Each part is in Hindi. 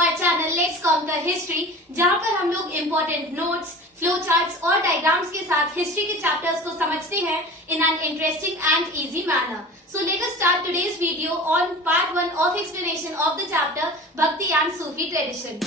हमारे चैनल लेट्स कॉन्कर हिस्ट्री, जहाँ पर हम लोग इम्पोर्टेंट नोट्स, फ्लो चार्ट्स और डायग्राम्स के साथ हिस्ट्री के चैप्टर्स को समझते हैं in an interesting and easy manner. So let us start today's video on part 1 of explanation of the chapter Bhakti and Sufi tradition.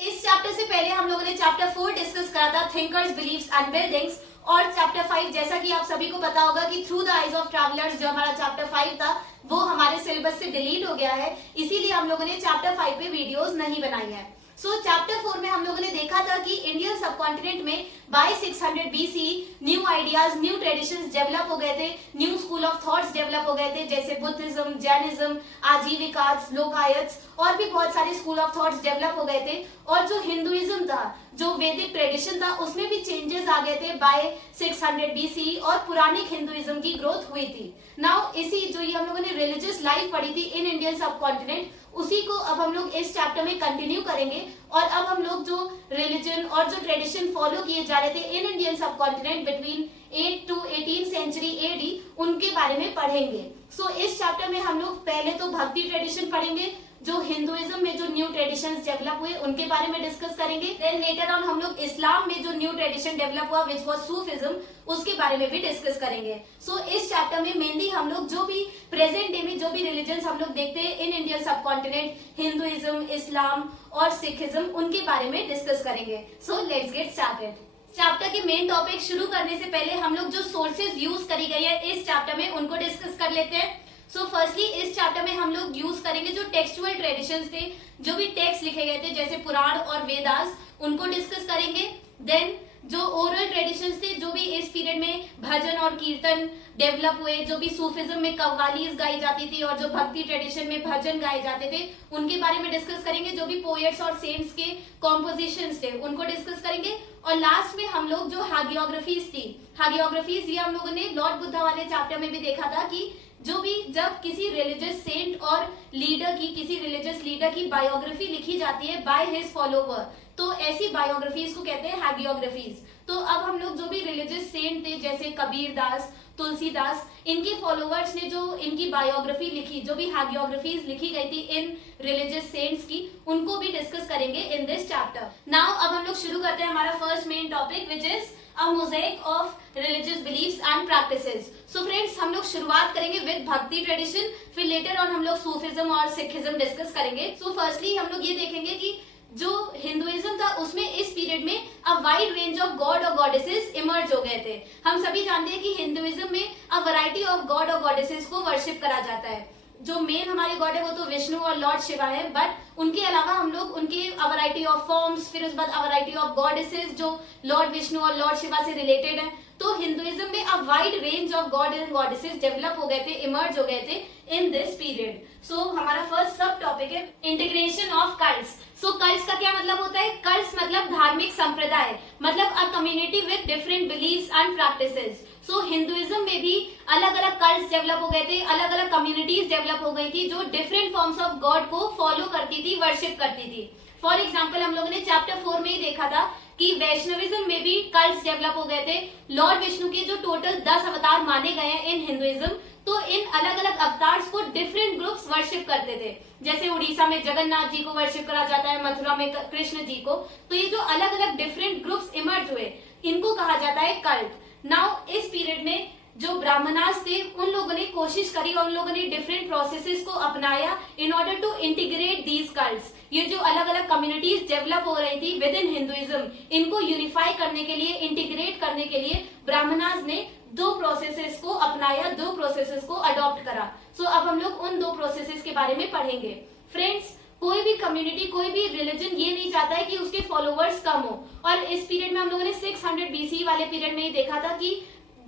इस चैप्टर से पहले हम लोगों ने चैप्टर 4 डिस्कस करा था थिंकर्स, बिलीफ्स एंड बिल्डिंग्स, और चैप्टर 5 जैसा कि आप सभी को पता होगा कि through the eyes of travellers जो हमारा चैप्टर 5 था वो हमारे सिलेबस से डिलीट हो गया है, इसीलिए हम लोगों ने चैप्टर 5 पे वीडियोस नहीं बनाई है. सो चैप्टर 4 में हम लोगों ने देखा था कि इंडियन सबकॉन्टिनेंट में by 600 BC new ideas, new traditions develop हो गए थे, new school of thoughts develop हो गए थे, जैसे बुद्धिज्म, जैनिज्म, आजीविका, लोकायत और भी बहुत सारे स्कूल ऑफ थॉट्स डेवलप हो गए थे. और जो हिंदुइज्म था, जो वैदिक ट्रेडिशन था, उसमें भी चेंजेस आ गए थे बाय 600 BC और पुरानी हिंदुइज्म की ग्रोथ हुई थी. नाउ इसी जो ये हम लोगों ने रिलीजियस लाइफ पढ़ी थी इन इंडियन सबकॉन्टिनेंट, उसी को अब हम लोग इस चैप्टर में कंटिन्यू करेंगे. और अब हम लोग जो रिलीजन और जो ट्रेडिशन फॉलो किए जा रहे थे in Indian subcontinent between 8 to 18 century AD, उनके बारे में पढ़ेंगे. सो इस चैप्टर में हम लोग पहले तो भक्ति ट्रेडिशन पढ़ेंगे, जो हिंदुइज्म में जो न्यू ट्रेडिशंस डेवलप हुए उनके बारे में डिस्कस करेंगे. देन लेटर ऑन हम लोग इस्लाम में जो न्यू ट्रेडिशन डेवलप हुआ विच वाज सूफिज्म, उसके बारे में भी डिस्कस करेंगे. सो इस चैप्टर में मेनली हम लोग जो भी प्रेजेंट डे में जो भी रिलीजन्स हम लोग देखते हैं इन इंडियन सबकॉन्टिनेंट, हिंदुइज्म, इस्लाम और सिखिज्म, उनके बारे में डिस्कस करेंगे. So let's get started. Chapter के मेन टॉपिक शुरू करने से पहले हम लोग जो सोर्सेज यूज करी गई है इस चैप्टर में उनको डिस्कस कर लेते हैं. सो फर्स्टली इस चैप्टर में हम लोग यूज करेंगे जो टेक्सचुअल ट्रेडिशंस थे, जो भी टेक्स्ट लिखे गए थे जैसे पुराण और वेदास, उनको डिस्कस करेंगे. देन जो ओरल ट्रेडिशंस थे, जो भी इस पीरियड में भजन और कीर्तन डेवलप हुए, जो भी सूफिज्म में कव्वालीज गाई जाती थी और जो भक्ति ट्रेडिशन में भजन गाए जाते थे, उनके बारे में डिस्कस करेंगे. जो भी पोएट्स और सेंट्स के कॉम्पोजिशंस थे उनको डिस्कस करेंगे. और लास्ट में हम लोग जो हागियोग्राफीज थी, हागियोग्राफीज ये हम लोगों ने लॉर्ड बुद्धा वाले चैप्टर में भी देखा था कि जो भी जब किसी रिलीजियस सेंट और लीडर की, किसी रिलीजियस लीडर की बायोग्राफी लिखी जाती है बाय हिज फॉलोवर, तो ऐसी बायोग्राफीज को कहते हैं हागियोग्राफीज. तो अब हम लोग जो भी रिलीजियस सेंट थे जैसे कबीर दास, तुलसीदास, इनके फॉलोवर्स ने जो इनकी बायोग्राफी लिखी, जो भी हागियोग्राफीज लिखी गई थी इन रिलीजियस सेंट्स की, उनको भी डिस्कस करेंगे इन दिस चैप्टर. नाउ अब हम लोग शुरू करते हैं हमारा first main topic which is a mosaic of religious beliefs and practices. So friends, हम लोग शुरुआत करेंगे विद भक्ति ट्रेडिशन, फिर लेटर ऑन हम लोग सूफिज्म और सिखिज्म डिस्कस करेंगे. सो फर्स्टली हम लोग ये देखेंगे कि जो हिंदुइज्म था उसमें इस पीरियड में a wide range of God और गॉडेसेस इमर्ज हो गए थे. हम सभी जानते हैं कि हिंदुइज्म में अ वैरायटी ऑफ गॉड और गॉडेसेस को वर्शिप करा जाता है. जो मेन हमारे गॉड है वो तो विष्णु और लॉर्ड शिवा है, बट उनके अलावा हम लोग उनके अ वैरायटी ऑफ फॉर्म्स, फिर उसके बाद अ वैरायटी ऑफ गॉडेसेस जो लॉर्ड विष्णु और लॉर्ड शिवा से रिलेटेड है. तो हिंदुइज्म में a wide range of God and goddesses develop हो गए थे, इमर्ज हो गए थे इन दिस पीरियड. सो हमारा फर्स्ट सब टॉपिक है integration of cults. So cults का क्या मतलब होता है? कल्ट्स मतलब धार्मिक संप्रदाय, मतलब a community with different believes and practices. So Hinduism में भी अलग अलग कल्ट्स डेवलप हो गए थे, अलग अलग कम्युनिटीज डेवलप हो गई थी जो डिफरेंट फॉर्म्स ऑफ गॉड को फॉलो करती थी, वर्शिप करती थी. फॉर एग्जाम्पल हम लोगों ने चैप्टर 4 में ही देखा था कि वैष्णविज्म में भी कल्ट्स डेवलप हो गए थे. लॉर्ड विष्णु के जो टोटल 10 अवतार माने गए हैं इन हिंदुइज्म, तो इन अलग अलग अवतार्स को डिफरेंट ग्रुप्स वर्शिप करते थे. जैसे उड़ीसा में जगन्नाथ जी को वर्शिप करा जाता है, मथुरा में कृष्ण जी को. तो ये जो अलग अलग डिफरेंट ग्रुप्स इमर्ज हुए, इनको कहा जाता है कल्ट. नाउ इस पीरियड में जो ब्राह्मणास थे उन लोगों ने कोशिश करी और उन लोगों ने डिफरेंट प्रोसेसेस को अपनाया in order to integrate these cults. ये जो अलग अलग कम्युनिटीज डेवलप हो रही थी विद इन हिंदुइज्म, इनको यूनिफाई करने के लिए, इंटीग्रेट करने के लिए ब्राह्मणास ने दो प्रोसेसेस को अपनाया, दो प्रोसेसेस को अडॉप्ट करा. सो अब हम लोग उन दो प्रोसेसेस के बारे में पढ़ेंगे. फ्रेंड्स, कोई भी कम्युनिटी, कोई भी रिलीजन ये नहीं चाहता है कि उसके फॉलोवर्स कम हो. और इस पीरियड में हम लोगों ने 600 BC वाले पीरियड में ही देखा था कि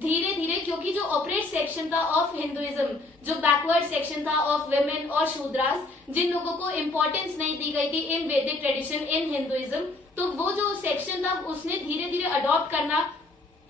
धीरे धीरे, क्योंकि जो ऑपरेट सेक्शन था ऑफ हिंदुइज्म, जो बैकवर्ड सेक्शन था ऑफ वुमेन और शूद्रास, जिन लोगों को इंपॉर्टेंस नहीं दी गई थी इन वैदिक ट्रेडिशन इन हिंदुइज्म, तो वो जो सेक्शन था उसने धीरे धीरे अडॉप्ट करना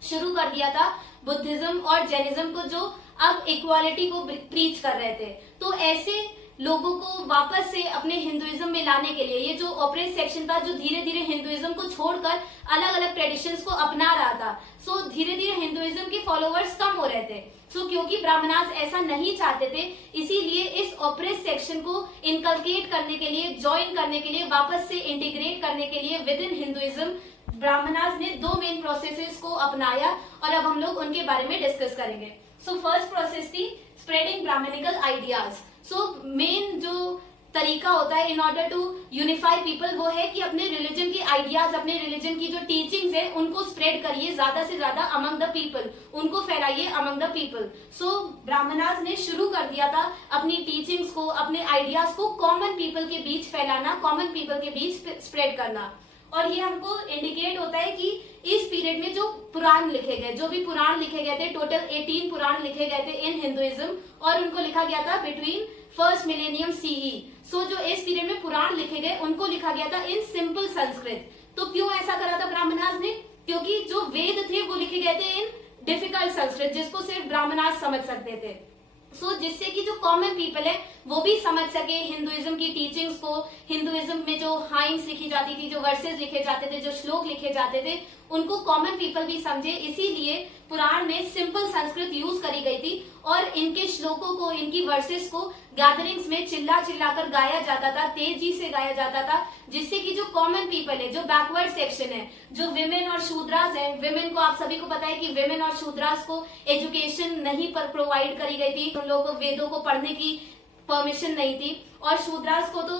शुरू कर दिया था बुद्धिज्म और जैनिज्म को, जो अब इक्वालिटी को प्रीच कर रहे थे. तो ऐसे लोगों को वापस से अपने हिंदुइज्म में लाने के लिए, ये जो ऑपरेट सेक्शन था जो धीरे धीरे हिंदुइज्म को छोड़कर अलग अलग ट्रेडिशंस को अपना रहा था, सो धीरे धीरे हिंदुइज्म के फॉलोवर्स कम हो रहे थे. सो क्योंकि ब्राह्मणास ऐसा नहीं चाहते थे, इसीलिए इस ऑप्रेस सेक्शन को इनकलकेट करने के लिए, ज्वाइन करने के लिए, वापस से इंटीग्रेट करने के लिए विद इन हिंदुइज्म ब्राह्मणास ने दो मेन प्रोसेसेस को अपनाया और अब हम लोग उनके बारे में डिस्कस करेंगे। सो फर्स्ट प्रोसेस थी spreading Brahmanical ideas. So main जो तरीका होता है in order to unify people वो है कि अपने रिलीजन की आइडियाज, अपने रिलीजन की जो टीचिंग्स है उनको स्प्रेड करिए ज्यादा से ज्यादा अमंग द पीपल, उनको फैलाइए अमंग द पीपल। सो ब्राह्मणास ने शुरू कर दिया था अपनी टीचिंग्स को, अपने आइडियाज को कॉमन पीपल के बीच फैलाना, कॉमन पीपल के बीच स्प्रेड करना। और ये हमको इंडिकेट होता है कि इस पीरियड में जो पुराण लिखे गए, जो भी पुराण लिखे गए थे, टोटल 18 पुराण लिखे गए थे इन हिंदुइज्म, और उनको लिखा गया था बिटवीन फर्स्ट मिलेनियम सीई। सो जो इस पीरियड में पुराण लिखे गए उनको लिखा गया था इन सिंपल संस्कृत। तो क्यों ऐसा करा था ब्राह्मणास ने? क्योंकि जो वेद थे वो लिखे गए थे इन डिफिकल्ट संस्कृत, जिसको सिर्फ ब्राह्मणास समझ सकते थे। सो जिससे कि जो कॉमन पीपल है वो भी समझ सके हिंदुइज्म की टीचिंग्स को। हिंदुइज्म में जो हाइम्स लिखी जाती थी, जो वर्सेस लिखे जाते थे, जो श्लोक लिखे जाते थे, उनको कॉमन पीपल भी समझे, इसीलिए पुराण में सिंपल संस्कृत यूज करी गई थी और इनके श्लोकों को, इनकी वर्सेस को गैदरिंग्स में चिल्ला चिल्लाकर गाया जाता था, तेजी से गाया जाता था, जिससे कि जो कॉमन पीपल है, जो बैकवर्ड सेक्शन है, जो विमेन और शूद्रास है, विमेन को आप सभी को पता है कि विमेन और शूद्रास को एजुकेशन नहीं प्रोवाइड करी गई थी, उन लोगों को वेदों को पढ़ने की परमिशन नहीं थी, और शूद्रास को तो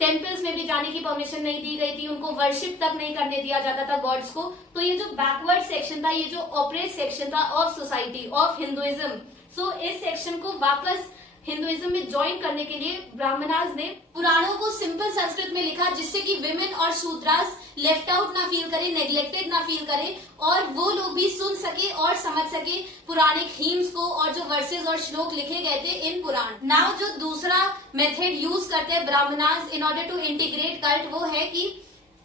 टेम्पल्स में भी जाने की परमिशन नहीं दी गई थी, उनको वर्शिप तक नहीं करने दिया जाता था गॉड्स को। तो ये जो बैकवर्ड सेक्शन था, ये जो ऑपरेट सेक्शन था ऑफ सोसाइटी, ऑफ हिंदुइज्म, सो इस सेक्शन को वापस हिंदुइज्म में ज्वाइन करने के लिए ब्राह्मणास ने पुराणों को सिंपल संस्कृत में लिखा, जिससे कि विमेन और शूद्रास लेफ्ट आउट ना फील करे, नेग्लेक्टेड ना फील करे, और वो लोग भी सुन सके और समझ सके पुराणिक हीम्स को और जो वर्सेस और श्लोक लिखे गए थे इन पुराण। नाउ जो दूसरा मेथड यूज करते हैं Brahmanas in order to integrate cult, वो है कि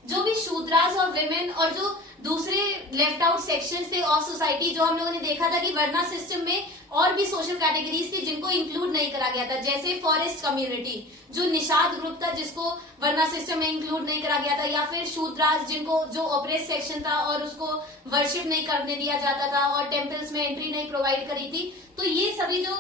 जो भी शूद्रास और विमेन और जो दूसरे लेफ्ट आउट सेक्शंस थे ऑफ सोसाइटी, जो हम लोगों ने देखा था कि वर्ना सिस्टम में और भी सोशल कैटेगरीज थी जिनको इंक्लूड नहीं करा गया था, जैसे फॉरेस्ट कम्युनिटी, जो निषाद ग्रुप था जिसको वर्ना सिस्टम में इंक्लूड नहीं करा गया था, या फिर शूद्रास जिनको जो ऑपरेट सेक्शन था और उसको वर्शिप नहीं करने दिया जाता था और टेम्पल्स में एंट्री नहीं प्रोवाइड करी थी। तो ये सभी जो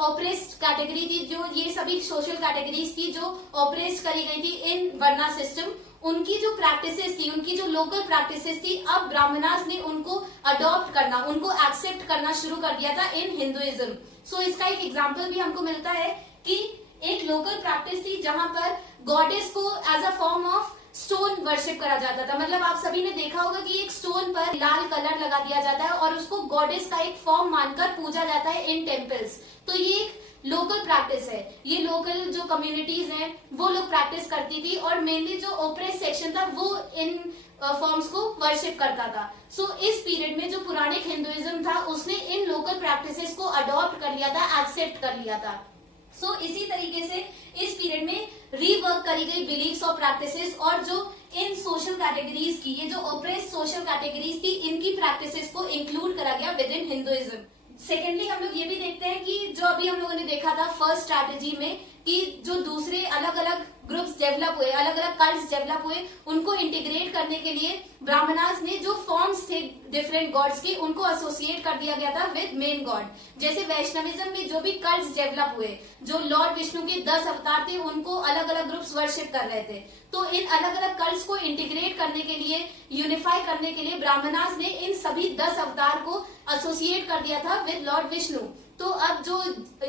ऑपरेस्ट कैटेगरी थी, जो ये सभी सोशल कैटेगरीज थी जो ऑपरेस्ट करी गई थी इन वर्ना सिस्टम, उनकी जो प्रैक्टिसेस थी, उनकी जो लोकल प्रैक्टिसेस थी, अब ब्राह्मणास ने उनको अडॉप्ट करना, उनको एक्सेप्ट करना शुरू कर दिया था इन हिंदुइज्म। सो इसका एक एग्जांपल भी हमको मिलता है कि एक लोकल प्रैक्टिस थी जहां पर गॉडेस को as a form of stone worship करा जाता था। मतलब आप सभी ने देखा होगा कि एक स्टोन पर लाल कलर लगा दिया जाता है और उसको गॉडेस का एक फॉर्म मानकर पूजा जाता है इन टेम्पल्स। तो ये एक लोकल प्रैक्टिस है, ये लोकल जो कम्युनिटीज हैं वो लोग प्रैक्टिस करती थी, और मेनली जो ओप्रेस सेक्शन था वो इन फॉर्म्स को वर्शिप करता था। सो इस पीरियड में जो पुरानिक हिंदुइज्म था उसने इन लोकल प्रैक्टिसेस को अडॉप्ट कर लिया था, एक्सेप्ट कर लिया था। सो इसी तरीके से इस पीरियड में रीवर्क करी गई बिलीफ्स और प्रैक्टिसेस, और जो इन सोशल कैटेगरीज की, ये जो ओप्रेस सोशल कैटेगरीज थी, इनकी प्रैक्टिसेस को इंक्लूड करा गया विद इन हिंदुइज्म। सेकेंडली हम लोग ये भी देखते हैं कि जो अभी हम लोगों ने देखा था फर्स्ट स्ट्रैटेजी में कि जो दूसरे अलग अलग ग्रुप्स डेवलप हुए, अलग अलग कल्ट्स डेवलप हुए, उनको इंटीग्रेट करने के लिए ब्राह्मणास ने जो फॉर्म्स थे डिफरेंट गॉड्स के उनको एसोसिएट कर दिया गया था विद मेन गॉड। जैसे वैष्णविज्म में जो भी कल्ट्स डेवलप हुए, जो लॉर्ड विष्णु के 10 अवतार थे उनको अलग अलग ग्रुप्स वर्शिप कर रहे थे। तो इन अलग अलग कल्ट्स को इंटीग्रेट करने के लिए, यूनिफाई करने के लिए ब्राह्मणास ने इन सभी 10 अवतार को एसोसिएट कर दिया था विद लॉर्ड विष्णु। तो अब जो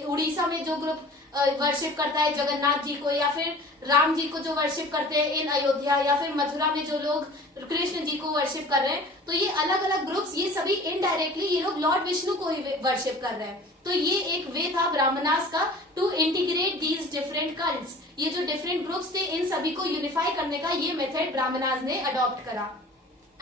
उड़ीसा में जो ग्रुप वर्शिप करता है जगन्नाथ जी को, या फिर राम जी को जो वर्शिप करते हैं इन अयोध्या, या फिर मथुरा में जो लोग कृष्ण जी को वर्शिप कर रहे हैं, तो ये अलग अलग ग्रुप्स, ये सभी इनडायरेक्टली ये लोग लॉर्ड विष्णु को ही वर्शिप कर रहे हैं। तो ये एक वे था ब्राह्मणास का to integrate these different cults. ये जो डिफरेंट ग्रुप्स थे इन सभी को यूनिफाई करने का ये मेथड ब्राह्मणास ने अडॉप्ट करा।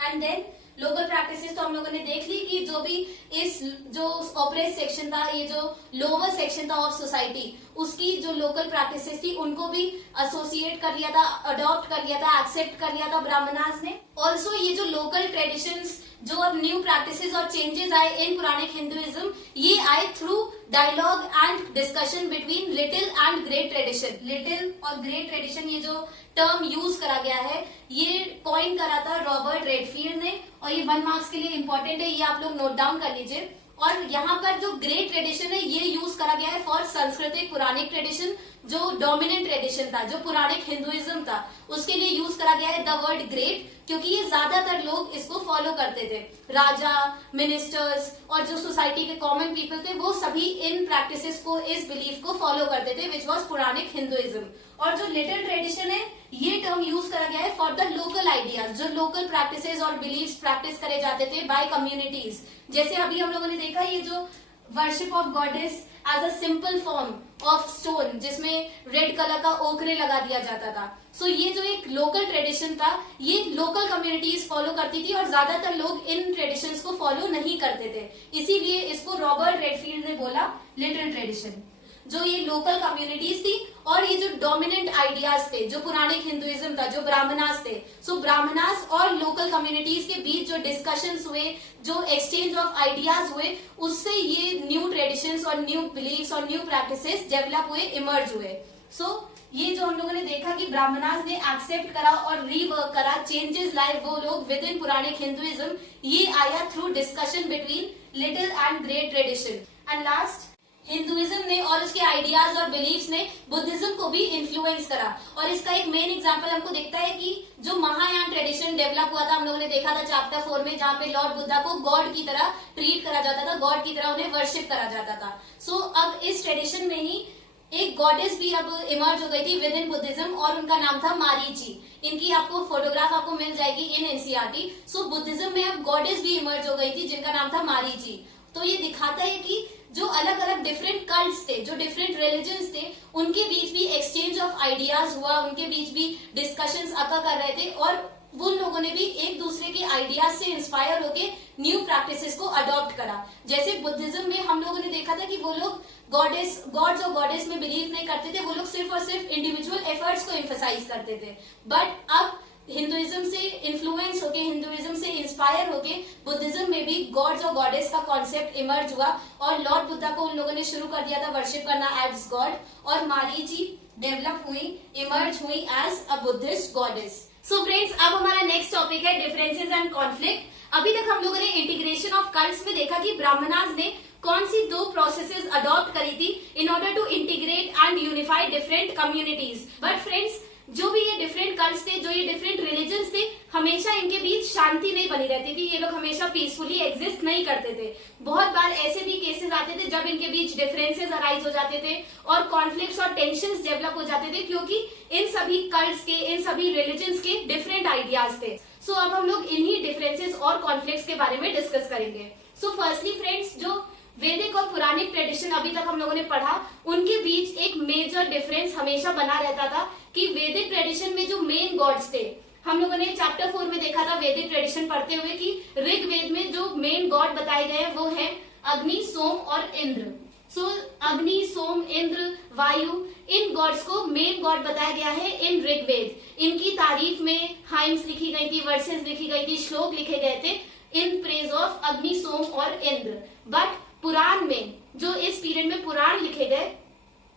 एंड देन लोकल प्रैक्टिसेस तो हम लोगों ने देख ली कि जो भी इस जो ऑपरेट सेक्शन था, ये जो लोअर सेक्शन था ऑफ सोसाइटी, उसकी जो लोकल प्रैक्टिसेस थी उनको भी एसोसिएट कर लिया था, अडॉप्ट कर लिया था, एक्सेप्ट कर लिया था ब्राह्मणास ने। ऑल्सो ये जो लोकल ट्रेडिशंस, जो अब न्यू प्रैक्टिसेस और चेंजेस आए इन पुरानिक हिंदुइज्म, ये आए through dialogue and discussion between little and great tradition. Little और ग्रेट ट्रेडिशन, ये जो टर्म यूज करा गया है, ये कॉइन करा था रॉबर्ट रेडफील्ड ने, और ये 1 मार्क्स के लिए इंपॉर्टेंट है, ये आप लोग नोट डाउन कर लीजिए। और यहाँ पर जो ग्रेट ट्रेडिशन है ये यूज करा गया है फॉर सांस्कृतिक पुराणिक ट्रेडिशन, जो डोमिनेंट ट्रेडिशन था, जो पुराणिक हिंदुइज्म था, उसके लिए यूज करा गया है द वर्ड ग्रेट, क्योंकि ये ज्यादातर लोग इसको फॉलो करते थे। राजा, मिनिस्टर्स और जो सोसाइटी के कॉमन पीपल थे वो सभी इन प्रैक्टिसेस को, इस बिलीफ को फॉलो करते थे, विच वॉज पुराणिक हिंदुइज्म। और जो लिटिल ट्रेडिशन है ये टर्म यूज करा गया है फॉर द लोकल आइडियाज, जो लोकल प्रैक्टिसेस और बिलीव्स प्रैक्टिस करे जाते थे बाय कम्युनिटीज। जैसे अभी हम लोगों ने देखा ये जो worship of goddess as a simple form of stone, जिसमें रेड कलर का ओकरे लगा दिया जाता था। सो ये जो एक लोकल ट्रेडिशन था ये लोकल कम्युनिटीज फॉलो करती थी और ज्यादातर लोग इन ट्रेडिशंस को फॉलो नहीं करते थे, इसीलिए इसको रॉबर्ट रेडफील्ड ने बोला लिटिल ट्रेडिशन। जो ये लोकल कम्युनिटीज थी और ये जो डोमिनेंट आइडियाज थे, जो पुराणिक हिंदुइज्म था, जो ब्राह्मणास थे, सो ब्राह्मणास और लोकल कम्युनिटीज के बीच जो डिस्कशंस हुए, जो एक्सचेंज ऑफ आइडियाज हुए, उससे ये न्यू ट्रेडिशंस और न्यू बिलीव्स और न्यू प्रैक्टिसेस डेवलप हुए, इमर्ज हुए। सो ये जो हम लोगों ने देखा कि ब्राह्मणास ने एक्सेप्ट करा और रीवर्क करा, चेंजेस लाए वो लोग विद इन पुराणिक हिंदुइज्म, ये आया through discussion between little and great tradition. And last, Hinduism ने और उसके आइडियाज और बिलीफ्स ने बुद्धिज्म को भी इन्फ्लुएंस करा। और इसका एक मेन एग्जांपल हमको दिखता है कि जो महायान ट्रेडिशन डेवलप हुआ था, हम लोगों ने देखा था चैप्टर 4 में, जहाँ पे लॉर्ड बुद्धा को गॉड की तरह ट्रीट करा जाता था, गॉड की तरह उन्हें वर्शिप करा जाता था। सो अब इस ट्रेडिशन में ही एक गॉडेस भी अब इमर्ज हो गई थी विद इन बुद्धिज्म और उनका नाम था मारीची। इनकी आपको फोटोग्राफ आपको मिल जाएगी इन एनसीईआरटी। सो बुद्धिज्म में अब गॉडेस भी इमर्ज हो गई थी जिनका नाम था मारीची। तो ये दिखाता है कि जो अलग अलग डिफरेंट कल्ट्स थे, जो डिफरेंट रिलीजन्स थे, उनके बीच भी एक्सचेंज ऑफ आइडियाज हुआ, उनके बीच भी डिस्कशंस अकर कर रहे थे और उन लोगों ने भी एक दूसरे के आइडियाज से इंस्पायर होके न्यू प्रैक्टिसेस को अडॉप्ट करा। जैसे बुद्धिज्म में हम लोगों ने देखा था कि वो लोग गॉड्स और गॉडेस में बिलीव नहीं करते थे, वो लोग सिर्फ और सिर्फ इंडिविजुअल एफर्ट्स को एम्फसाइज करते थे। बट अब हिंदुइज्म से इन्फ्लुएंस होके, हिंदुइज्म से इंस्पायर होके बुद्धिज्म में भी गॉड्स और गॉडेस का कॉन्सेप्ट इमर्ज हुआ और लॉर्ड बुद्धा को उन लोगों ने शुरू कर दिया था वर्शिप करना एज गॉड, और मारीची डेवलप हुई, इमर्ज हुई as a Buddhist goddess. So friends, अब हमारा नेक्स्ट टॉपिक है डिफरेंसेस एंड कॉन्फ्लिक्ट। अभी तक हम लोगों ने इंटीग्रेशन ऑफ कल्ट्स में देखा कि ब्राह्मणास ने कौन सी दो प्रोसेसेस अडॉप्ट करी थी in order to integrate and unify different communities. But friends, जो भी ये डिफरेंट कल्ट्स थे, जो ये डिफरेंट रिलीजन्स थे, हमेशा इनके बीच शांति नहीं बनी रहती थी, ये लोग हमेशा पीसफुली एग्जिस्ट नहीं करते थे। बहुत बार ऐसे भी केसेस आते थे जब इनके बीच डिफरेंसेस अराइज हो जाते थे और कॉन्फ्लिक्ट्स और टेंशंस डेवलप हो जाते थे, क्योंकि इन सभी कल्ट्स के, इन सभी रिलीजन्स के डिफरेंट आइडियाज थे। सो अब हम लोग इन्हीं डिफरेंसेस और कॉन्फ्लिक्ट्स के बारे में डिस्कस करेंगे। सो फर्स्टली फ्रेंड्स, जो वैदिक और पुराणिक ट्रेडिशन अभी तक हम लोगों ने पढ़ा, उनके बीच एक मेजर डिफरेंस हमेशा बना रहता था कि वैदिक ट्रेडिशन में जो मेन गॉड्स थे, हम लोगों ने चैप्टर 4 में देखा था वैदिक ट्रेडिशन पढ़ते हुए कि ऋग्वेद में जो मेन गॉड बताए गए हैं वो है अग्नि, सोम और इंद्र। सो अग्नि, सोम, इंद्र, वायु, इन गॉड्स को मेन गॉड बताया गया है इन ऋग्वेद। इनकी तारीफ में हाइम्स लिखी गई थी, वर्सेस लिखी गई थी, श्लोक लिखे गए थे इन प्रेज ऑफ अग्नि, सोम और इंद्र। बट पुराण में, जो इस पीरियड में पुराण लिखे गए,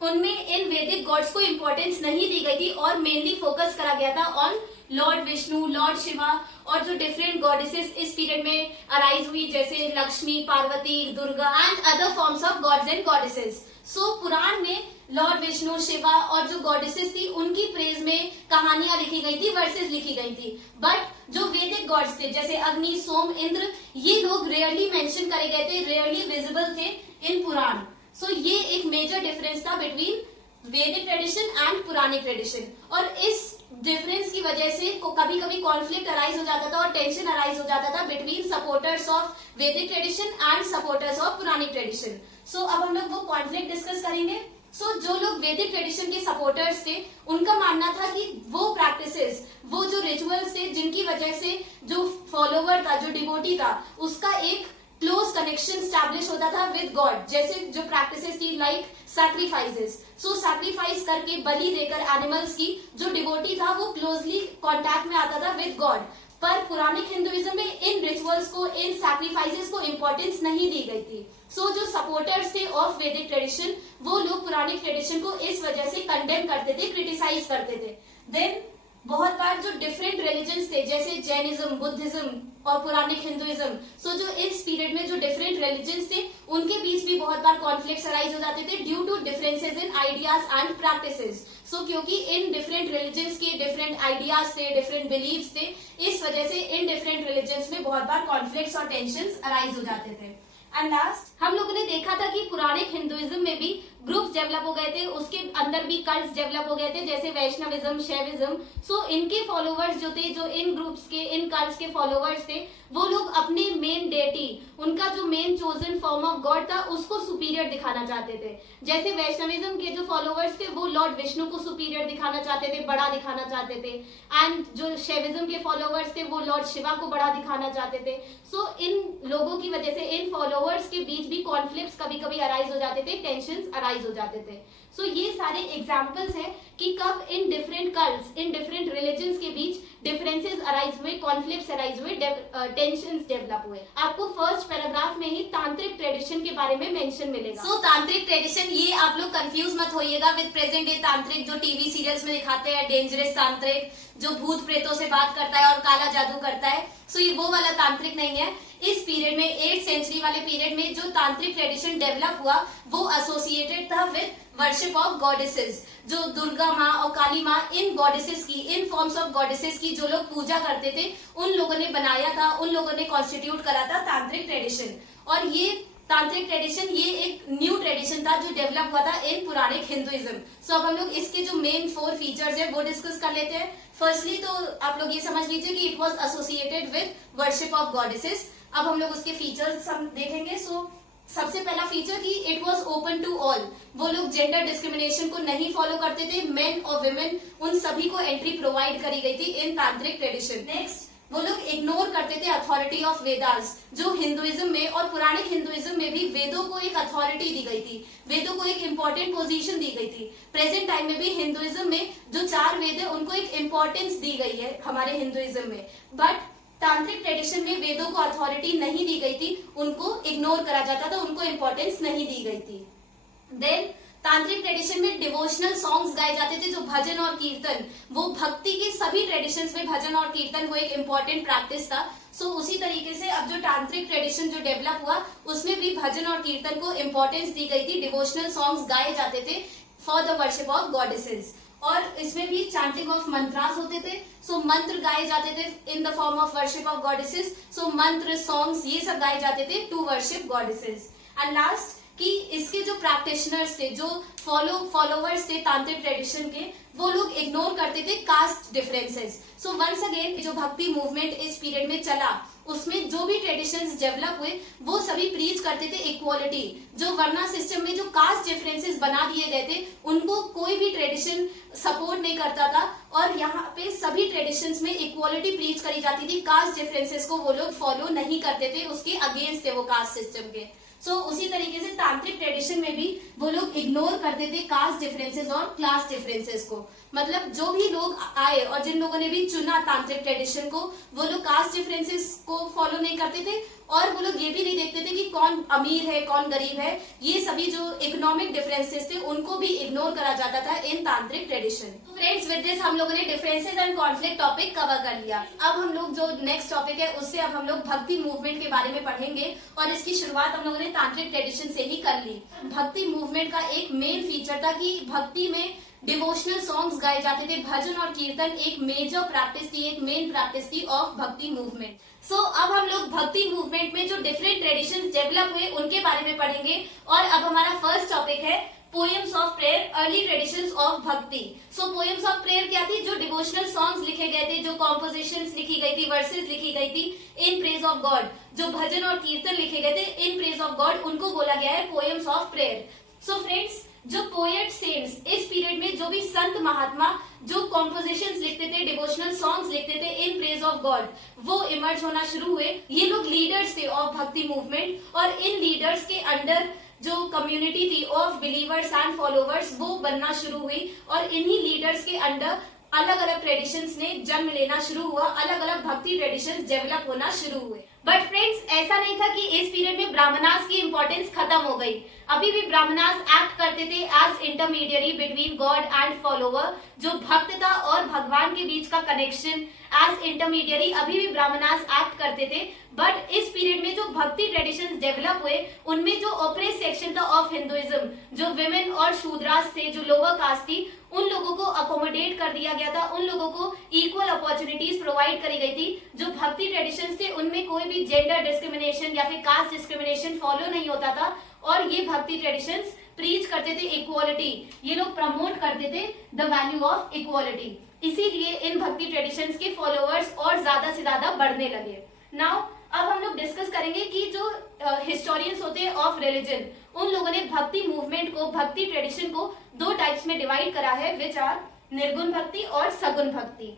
उनमें इन वैदिक गॉड्स को इंपॉर्टेंस नहीं दी गई थी और मेनली फोकस करा गया था on lord Vishnu, lord Shiva और जो डिफरेंट गॉडेसेस इस पीरियड में अराइज हुई, जैसे Lakshmi, Parvati, Durga and other forms of gods and goddesses. So Purana में लॉर्ड विष्णु, शिवा और जो गॉडेसेस थी उनकी प्रेज में कहानियां लिखी गई थी, वर्सेस लिखी गई थी। बट जो वैदिक गॉड्स थे जैसे अग्नि, सोम, इंद्र, ये लोग रेयरली मेंशन करे गए थे, रेयरली विजिबल थे इन पुराण। सो ये एक मेजर डिफरेंस था बिटवीन वैदिक ट्रेडिशन एंड पुरानिक ट्रेडिशन। और इस डिफरेंस की वजह से कभी कभी कॉन्फ्लिक्ट अराइज हो जाता था और टेंशन अराइज हो जाता था between supporters of Vedic tradition and supporters of Puranic tradition. So अब हम लोग वो कॉन्फ्लिक्ट डिस्कस करेंगे। सो जो लोग वैदिक ट्रेडिशन के सपोर्टर्स थे, उनका मानना था कि वो प्रैक्टिसेस, वो जो रिचुअल्स थे जिनकी वजह से जो फॉलोवर था, जो डिवोटी था, उसका एक क्लोज कनेक्शन स्टैब्लिश होता था विद गॉड। जैसे जो प्रैक्टिसेस थी लाइक सैक्रिफाइसेस, सो सैक्रिफाइस करके, बलि देकर एनिमल्स की, जो डिवोटी था वो क्लोजली कॉन्टैक्ट में आता था विद गॉड। पर पुरानिक हिंदुइज्म में इन रिचुअल्स को, इन सैक्रिफाइसेस को इंपॉर्टेंस नहीं दी गई थी। सो जो सपोर्टर्स थे ऑफ वैदिक ट्रेडिशन, वो लोग पुरानिक ट्रेडिशन को इस वजह से कंडेम करते थे, क्रिटिसाइज करते थे। देन बहुत बार जो डिफरेंट रिलीजन्स थे जैसे जैनिज्म, बुद्धिज्म और पुरानिक हिंदुइज्म, सो जो इस पीरियड में जो डिफरेंट रिलीजन्स थे उनके बीच भी बहुत बार कॉन्फ्लिक्ट्स अराइज हो जाते थे due to differences in ideas and practices. So क्योंकि इन डिफरेंट रिलीजन्स के डिफरेंट आइडियाज थे, डिफरेंट बिलीव्स थे, इस वजह से इन डिफरेंट रिलीजन्स में बहुत बार कॉन्फ्लिक्ट्स और टेंशंस अराइज हो जाते थे। एंड लास्ट हम लोगों ने देखा था कि पुरानिक हिंदुइज्म में भी ग्रुप्स डेवलप हो गए थे, उसके अंदर भी कल्ट्स डेवलप हो गए थे जैसे वैष्णविज्म, शैविज्म। सो इनके फॉलोवर्स जो थे, जो इन ग्रुप्स के, इन कल्ट्स के फॉलोवर्स थे, वो लोग अपने मेन डेटी, उनका जो main chosen form of God था, उसको सुपीरियर दिखाना चाहते थे। जैसे वैष्णविज्म के जो फॉलोवर्स थे वो लॉर्ड विष्णु को सुपीरियर दिखाना चाहते थे, बड़ा दिखाना चाहते थे। एंड जो शैविज्म के फॉलोवर्स थे वो लॉर्ड शिवा को बड़ा दिखाना चाहते थे। सो इन लोगों की वजह से, इन फॉलोवर्स के बीच भी कॉन्फ्लिक्ट्स कभी कभी अराइज हो जाते थे, टेंशंस अराइज हो जाते थे। सो ये सारे एग्जांपल्स हैं कि कब in different cults, in different religions के बीच डिफरेंसेस अराइज हुए, कॉन्फ्लिक्ट्स अराइज हुए, टेंशंस डेवलप हुए। आपको फर्स्ट पैराग्राफ में ही तांत्रिक ट्रेडिशन के बारे में मेंशन मिलेगा। सो तांत्रिक ट्रेडिशन, ये आप लोग कंफ्यूज मत होइएगा विद प्रेजेंट डे तांत्रिक जो टीवी सीरियल्स में दिखाते हैं, डेंजरस तांत्रिक जो भूत प्रेतों से बात करता है और काला जादू करता है। सो ये वो वाला तांत्रिक नहीं है। इस पीरियड में 8th सेंचुरी वाले पीरियड में जो तांत्रिक ट्रेडिशन डेवलप हुआ वो एसोसिएटेड था विद वर्शिप ऑफ गॉडेसेस। जो दुर्गा माँ और काली माँ, इन गॉडेसेस की, इन फॉर्म्स ऑफ गॉडेसेस की जो लोग पूजा करते थे, उन लोगों ने बनाया था, उन लोगों ने कॉन्स्टिट्यूट करा था तांत्रिक ट्रेडिशन। और ये तांत्रिक ट्रेडिशन, ये एक न्यू ट्रेडिशन था जो डेवलप हुआ था इन पुरानिक हिंदुइज्म। सो अब हम लोग इसके जो मेन 4 फीचर्स है वो डिस्कस कर लेते हैं। फर्स्टली तो आप लोग ये समझ लीजिए कि it was associated with worship of goddesses. अब हम लोग उसके फीचर्स देखेंगे। सो सबसे पहला फीचर कि it was open to all, वो लोग जेंडर डिस्क्रिमिनेशन को नहीं फॉलो करते थे, मेन और विमेन उन सभी को एंट्री प्रोवाइड करी गई थी इन तांत्रिक ट्रेडिशन। नेक्स्ट, वो लोग इग्नोर करते थे अथॉरिटी ऑफ वेदास। जो हिंदुइज्म में और पुरानिक हिंदुइज्म में भी वेदों को एक अथॉरिटी दी गई थी, वेदों को एक इंपॉर्टेंट पोजीशन दी गई थी। प्रेजेंट टाइम में भी हिंदुइज्म में जो 4 वेद है उनको एक इंपॉर्टेंस दी गई है हमारे हिंदुइज्म में, बट तांत्रिक ट्रेडिशन में वेदों को अथॉरिटी नहीं दी गई थी, उनको इग्नोर करा जाता था, उनको इंपॉर्टेंस नहीं दी गई थी। देन तांत्रिक ट्रेडिशन में डिवोशनल सॉन्ग्स गाए जाते थे, जो भजन और कीर्तन, वो भक्ति के सभी ट्रेडिशंस में भजन और कीर्तन वो एक इम्पोर्टेंट प्रैक्टिस था। सो उसी तरीके से अब जो तांत्रिक ट्रेडिशन जो डेवलप हुआ उसमें भी भजन और कीर्तन को इम्पोर्टेंस दी गई थी, डिवोशनल सॉन्ग्स गाए जाते थे for the worship of goddesses. और इसमें भी चैंटिंग ऑफ मंत्रास होते थे। सो मंत्र गाए जाते थे in the form of worship of goddesses. So मंत्र, सॉन्ग्स, ये सब गाए जाते थे to worship goddesses. And last कि इसके जो प्रैक्टिशनर्स थे, जो फॉलोवर्स थे तांत्रिक ट्रेडिशन के, वो लोग इग्नोर करते थे caste differences. So once again जो भक्ति मूवमेंट इस पीरियड में चला, उसमें जो भी ट्रेडिशंस डेवलप हुए वो सभी प्रीच करते थे इक्वालिटी। जो वरना सिस्टम में जो कास्ट डिफरेंसेस बना दिए गए थे उनको कोई भी ट्रेडिशन सपोर्ट नहीं करता था, और यहाँ पे सभी ट्रेडिशंस में इक्वालिटी प्रीच करी जाती थी। कास्ट डिफरेंसेस को वो लोग फॉलो नहीं करते थे, उसके अगेंस्ट थे वो कास्ट सिस्टम के। सो उसी तरीके से तांत्रिक ट्रेडिशन में भी वो लोग इग्नोर करते थे कास्ट डिफरेंसेस और क्लास डिफरेंसेस को। मतलब जो भी लोग आए और जिन लोगों ने भी चुना तांत्रिक ट्रेडिशन को, वो लोग कास्ट डिफरेंसेस को फॉलो नहीं करते थे, और वो लोग ये भी नहीं देखते थे कि कौन अमीर है कौन गरीब है। ये सभी जो इकोनॉमिक डिफरेंसेस थे उनको भी इग्नोर करा जाता था इन तांत्रिक ट्रेडिशन। फ्रेंड्स, विद दिस हम लोगों ने differences and conflict topic cover कर लिया। अब हम लोग जो नेक्स्ट टॉपिक है उससे अब हम लोग भक्ति मूवमेंट के बारे में पढ़ेंगे, और इसकी शुरुआत हम लोगों ने तांत्रिक ट्रेडिशन से ही कर ली। भक्ति मूवमेंट का एक मेन फीचर था कि भक्ति में डिवोशनल सॉन्ग्स गाए जाते थे, भजन और कीर्तन एक मेजर प्रैक्टिस थी, एक मेन प्रैक्टिस थी ऑफ भक्ति मूवमेंट। सो अब हम लोग भक्ति मूवमेंट में जो डिफरेंट ट्रेडिशंस डेवलप हुए उनके बारे में पढ़ेंगे। और अब हमारा फर्स्ट टॉपिक है poems of prayer, early traditions of भक्ति। सो पोएम्स ऑफ प्रेयर क्या थी? जो डिवोशनल सॉन्ग्स लिखे गए थे, जो कॉम्पोजिशंस लिखी गई थी, वर्सेस लिखी गई थी इन प्रेज ऑफ गॉड, जो भजन और कीर्तन लिखे गए थे इन प्रेज ऑफ गॉड, उनको बोला गया है poems of prayer. So friends, जो पोएट सेंट्स इस पीरियड में, जो भी संत महात्मा जो कॉम्पोजिशंस लिखते थे, डिवोशनल सॉन्ग्स लिखते थे इन प्रेज ऑफ गॉड, वो इमर्ज होना शुरू हुए। ये लोग लीडर्स थे ऑफ भक्ति मूवमेंट, और इन लीडर्स के अंडर जो कम्युनिटी थी ऑफ बिलीवर्स एंड फॉलोवर्स वो बनना शुरू हुई, और इन्हीं लीडर्स के अंडर अलग अलग ट्रेडिशंस ने जन्म लेना शुरू हुआ, अलग अलग भक्ति ट्रेडिशंस डेवलप होना शुरू हुए। बट फ्रेंड्स ऐसा नहीं था कि इस पीरियड में ब्राह्मणास की इंपॉर्टेंस खत्म हो गई। अभी भी ब्राह्मणास एक्ट करते थे as intermediary between god and follower. जो भक्त था और भगवान के बीच का कनेक्शन एज इंटरमीडियरी अभी भी ब्राह्मणास एक्ट करते थे। बट इस पीरियड में जो भक्ति ट्रेडिशंस डेवलप हुए उनमें जो ओप्रेस सेक्शन था ऑफ हिंदुइज्म, जो विमेन और शूद्रास थे, जो लोअर कास्ट थी, उन लोगों को अकोमोडेट कर दिया गया था, उन लोगों को इक्वल अपॉर्चुनिटीज प्रोवाइड करी गई थी। जो भक्ति ट्रेडिशंस थे उनमें कोई भी जेंडर डिस्क्रिमिनेशन या फिर कास्ट डिस्क्रिमिनेशन फॉलो नहीं होता था और ये भक्ति ट्रेडिशंस प्रीच करते थे इक्वालिटी। ये लोग प्रमोट करते थे द वैल्यू ऑफ इक्वालिटी। इसीलिए इन भक्ति ट्रेडिशंस के फॉलोअर्स और ज्यादा से ज्यादा बढ़ने लगे। नाउ अब हम लोग डिस्कस करेंगे कि जो हिस्टोरियंस होते हैं ऑफ रिलीजन, उन लोगों ने भक्ति मूवमेंट को, भक्ति ट्रेडिशन को दो टाइप्स में डिवाइड करा है, विच आर निर्गुण भक्ति और सगुण भक्ति।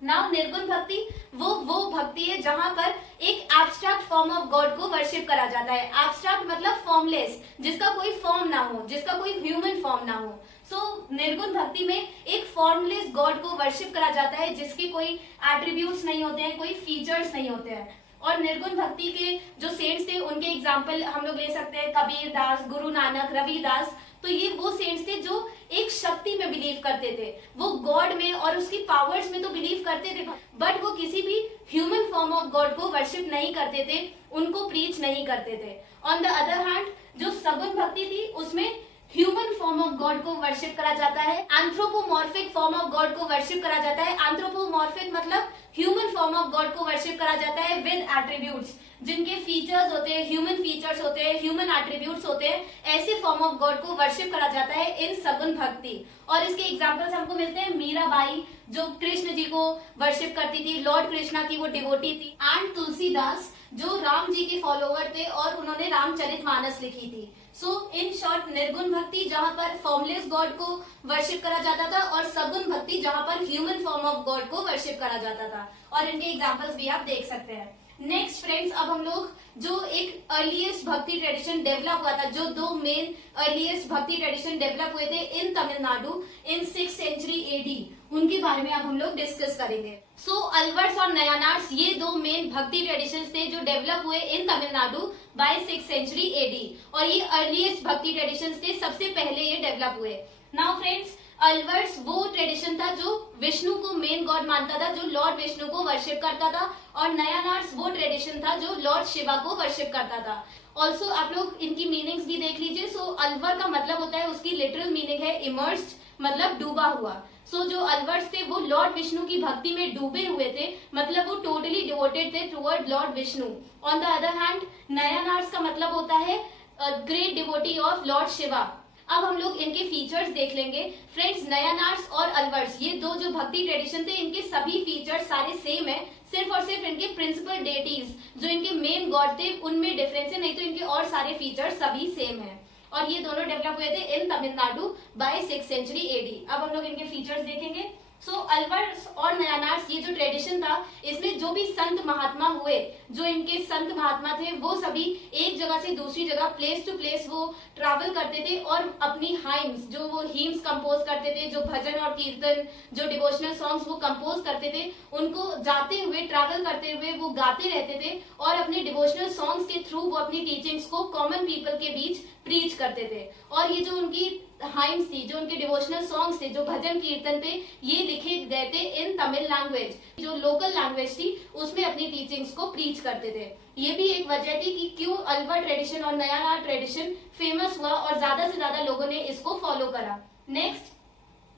नाउ निर्गुण भक्ति वो भक्ति है जहां पर एक एब्स्ट्रैक्ट फॉर्म ऑफ गॉड को वर्शिप करा जाता है। एब्स्ट्रैक्ट मतलब फॉर्मलेस, जिसका कोई फॉर्म ना हो, जिसका कोई ह्यूमन फॉर्म ना हो। सो निर्गुण भक्ति में एक फॉर्मलेस गॉड को वर्शिप करा जाता है जिसके कोई एट्रीब्यूट्स नहीं होते हैं, कोई फीचर्स नहीं होते हैं। और निर्गुण भक्ति के जो सेंट्स थे उनके एग्जाम्पल हम लोग ले सकते हैं कबीर दास, गुरु नानक, रविदास। तो ये वो सेंट्स थे जो एक शक्ति में बिलीव करते थे, वो गॉड में और उसकी पावर्स में तो बिलीव करते थे, बट वो किसी भी ह्यूमन फॉर्म ऑफ गॉड को वर्शिप नहीं करते थे, उनको प्रीच नहीं करते थे। ऑन द अदर हैंड जो सगुण भक्ति थी उसमें ह्यूमन फॉर्म ऑफ गॉड को वर्शिप करा जाता है, एंथ्रोपोमॉर्फिक फॉर्म ऑफ गॉड को वर्शिप करा जाता है। एंथ्रोपोमॉर्फिक मतलब ह्यूमन फॉर्म ऑफ गॉड को वर्शिप करा जाता है विद एट्रीब्यूट्स, जिनके फीचर्स होते हैं, ह्यूमन फीचर्स होते हैं, ह्यूमन एट्रीब्यूट्स होते हैं, ऐसे फॉर्म ऑफ गॉड को वर्शिप करा जाता है इन सगुण भक्ति। और इसके एग्जांपल्स हमको मिलते हैं मीराबाई जो कृष्ण जी को वर्शिप करती थी, लॉर्ड कृष्णा की वो डिवोटी थी, एंड तुलसीदास जो राम जी के फॉलोवर थे और उन्होंने रामचरितमानस लिखी थी। सो इन शॉर्ट निर्गुण भक्ति जहां पर फॉर्मलेस गॉड को वर्शिप करा जाता था और सगुण भक्ति जहां पर ह्यूमन फॉर्म ऑफ गॉड को वर्शिप करा जाता था। और इनके एग्जांपल्स भी आप देख सकते हैं। नेक्स्ट फ्रेंड्स, अब हम लोग जो एक अर्लीस्ट भक्ति ट्रेडिशन डेवलप हुआ था, जो दो मेन अर्लीस्ट भक्ति ट्रेडिशन डेवलप हुए थे in Tamil Nadu in 6th century AD, उनके बारे में अब हम लोग डिस्कस करेंगे। सो अल्वर्स और नयानार्स ये दो मेन भक्ति ट्रेडिशंस थे जो डेवलप हुए in Tamil Nadu by 6th century AD, और ये अर्लीस्ट भक्ति ट्रेडिशंस थे, सबसे पहले ये डेवलप हुए। नाउ फ्रेंड्स, अल्वर्स वो ट्रेडिशन था जो विष्णु को मेन गॉड मानता था, जो लॉर्ड विष्णु को वर्शिप करता था, और नयानार्स वो ट्रेडिशन था जो लॉर्ड शिवा को वर्शिप करता था। ऑल्सो आप लोग इनकी मीनिंग्स भी देख लीजिए। सो अलवर का मतलब होता है, उसकी लिटरल मीनिंग है इमर्स्ड, मतलब डूबा हुआ। सो जो अलवर्स थे वो लॉर्ड विष्णु की भक्ति में डूबे हुए थे, मतलब वो टोटली डिवोटेड थे toward lord Vishnu. On the other hand Nayanars का मतलब होता है great devotee of lord Shiva. अब हम लोग इनके फीचर्स देख लेंगे। फ्रेंड्स, नयानार्स और अलवर्स ये दो जो भक्ति ट्रेडिशन थे, इनके सभी फीचर्स सारे सेम है, सिर्फ और सिर्फ इनके प्रिंसिपल डेटीज जो इनके मेन गॉड थे उनमें डिफरेंस है, नहीं तो इनके और सारे फीचर्स सभी सेम है। और ये दोनों डेवलप हुए थे in Tamil Nadu by 6th century AD. अब हम लोग इनके फीचर्स देखेंगे। सो अलवर्स और नयानार्स ये जो ट्रेडिशन था, इसमें जो भी संत महात्मा हुए, जो इनके संत महात्मा थे, वो सभी एक जगह से दूसरी जगह प्लेस टू प्लेस वो ट्रैवल करते थे और अपनी हाइम्स, जो वो हीम्स कंपोज करते थे, जो भजन और कीर्तन, जो डिवोशनल सॉन्ग्स वो कंपोज करते थे, उनको जाते हुए, ट्रैवल करते हुए वो गाते रहते थे और अपने डिवोशनल सॉन्ग्स के थ्रू वो अपनी टीचिंग्स को कॉमन पीपल के बीच प्रीच करते थे। और ये जो उनकी हाइम्स थी, जो उनके डिवोशनल सॉन्ग्स थे, जो भजन कीर्तन थे, ये लिखे गए थे इन तमिल लैंग्वेज, जो लोकल लैंग्वेज थी उसमें अपनी टीचिंग्स को प्रीच करते थे। ये भी एक वजह थी कि क्यों अलवर ट्रेडिशन और नयानार ट्रेडिशन फेमस हुआ और ज्यादा से ज्यादा लोगों ने इसको फॉलो करा। नेक्स्ट,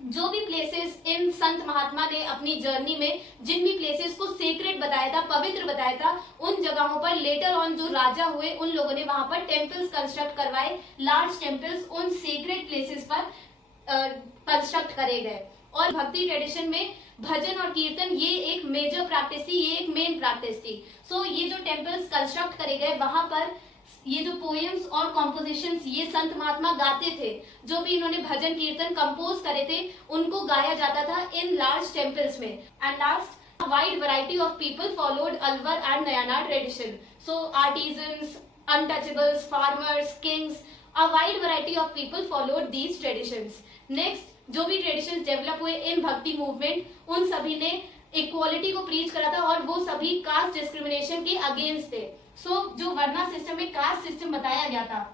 जो भी प्लेसेस इन संत महात्मा ने अपनी जर्नी में जिन भी प्लेसेस को सेक्रेट बताया था, पवित्र बताया था, उन जगहों पर लेटर ऑन जो राजा हुए उन लोगों ने वहां पर टेम्पल्स कंस्ट्रक्ट करवाए, लार्ज टेम्पल्स उन सेक्रेट प्लेसेस पर कंस्ट्रक्ट करे गए। और भक्ति ट्रेडिशन में भजन और कीर्तन ये एक मेजर प्रैक्टिस थी, ये एक मेन प्रैक्टिस थी। सो ये जो टेम्पल्स कंस्ट्रक्ट करे गए वहां पर ये जो पोएम्स और कॉम्पोजिशंस ये संत महात्मा गाते थे, जो भी इन्होंने भजन कीर्तन कंपोज करे थे, उनको गाया जाता था इन लार्ज टेम्पल्स में। And last, wide variety of people followed Alvar and Nayanar tradition. So artisans, untouchables, farmers, kings, a wide variety of people followed these traditions. Next, जो भी ट्रेडिशंस डेवलप हुए इन भक्ति मूवमेंट, उन सभी ने इक्वालिटी को प्रीच करा था और वो सभी कास्ट डिस्क्रिमिनेशन के अगेंस्ट थे। सो जो वर्ना सिस्टम में कास्ट सिस्टम बताया गया था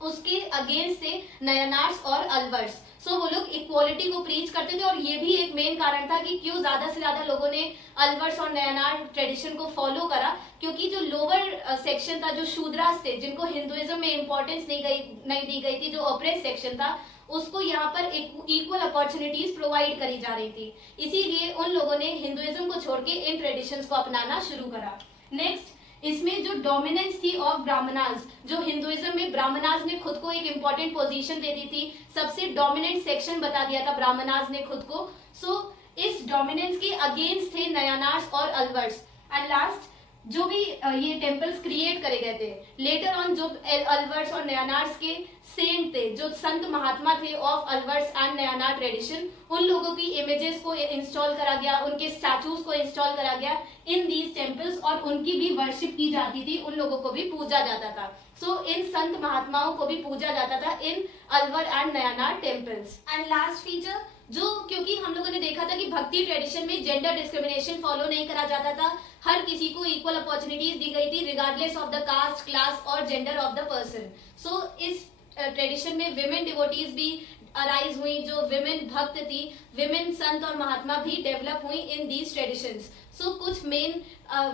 उसके अगेंस्ट थे नयनार्स और अलवर्स। सो वो लोग इक्वालिटी को प्रीच करते थे और ये भी एक मेन कारण था कि क्यों ज्यादा से ज्यादा लोगों ने अलवर्स और नयनार ट्रेडिशन को फॉलो करा, क्योंकि जो लोअर सेक्शन था, जो शूद्रास थे, जिनको हिंदुइज्म में इंपॉर्टेंस नहीं दी गई थी, जो ऑपरेस सेक्शन था, उसको यहाँ पर इक्वल अपॉर्चुनिटीज प्रोवाइड करी जा रही थी। इसीलिए उन लोगों ने हिंदुइज्म को छोड़ के इन ट्रेडिशंस को अपनाना शुरू करा। नेक्स्ट, इसमें जो डोमिनेंस थी ऑफ ब्राह्मणास, जो हिंदुइज्म में ब्राह्मणास ने खुद को एक इंपॉर्टेंट पोजीशन दे दी थी, सबसे डोमिनेंट सेक्शन बता दिया था ब्राह्मणास ने खुद को। सो इस डोमिनेंस के अगेंस्ट थे नयनार्स और अलवर्स। एंड लास्ट, जो भी ये टेम्पल्स क्रिएट करे गए थे, लेटर ऑन जो अलवर्स और नयनार्स के सेंट थे, जो संत महात्मा थे of Alvars and Nayanar tradition, उन लोगों की इमेजेस को इंस्टॉल करा गया, उनके स्टैचूज को इंस्टॉल करा गया इन दीज टेम्पल्स और उनकी भी वर्शिप की जाती थी, उन लोगों को भी पूजा जाता था। सो इन संत महात्माओं को भी पूजा जाता था in Alvar and Nayanar temples. And last feature, जो क्योंकि हम लोगों ने देखा था कि भक्ति ट्रेडिशन में जेंडर डिस्क्रिमिनेशन फॉलो नहीं करा जाता था, हर किसी को इक्वल अपॉर्चुनिटीज दी गई थी regardless of the caste, class और gender of the person. So इस ट्रेडिशन में विमेन डिवोटीज भी अराइज हुई, जो विमेन भक्त थी, विमेन संत और महात्मा भी डेवलप हुई इन दीज ट्रेडिशंस। सो कुछ मेन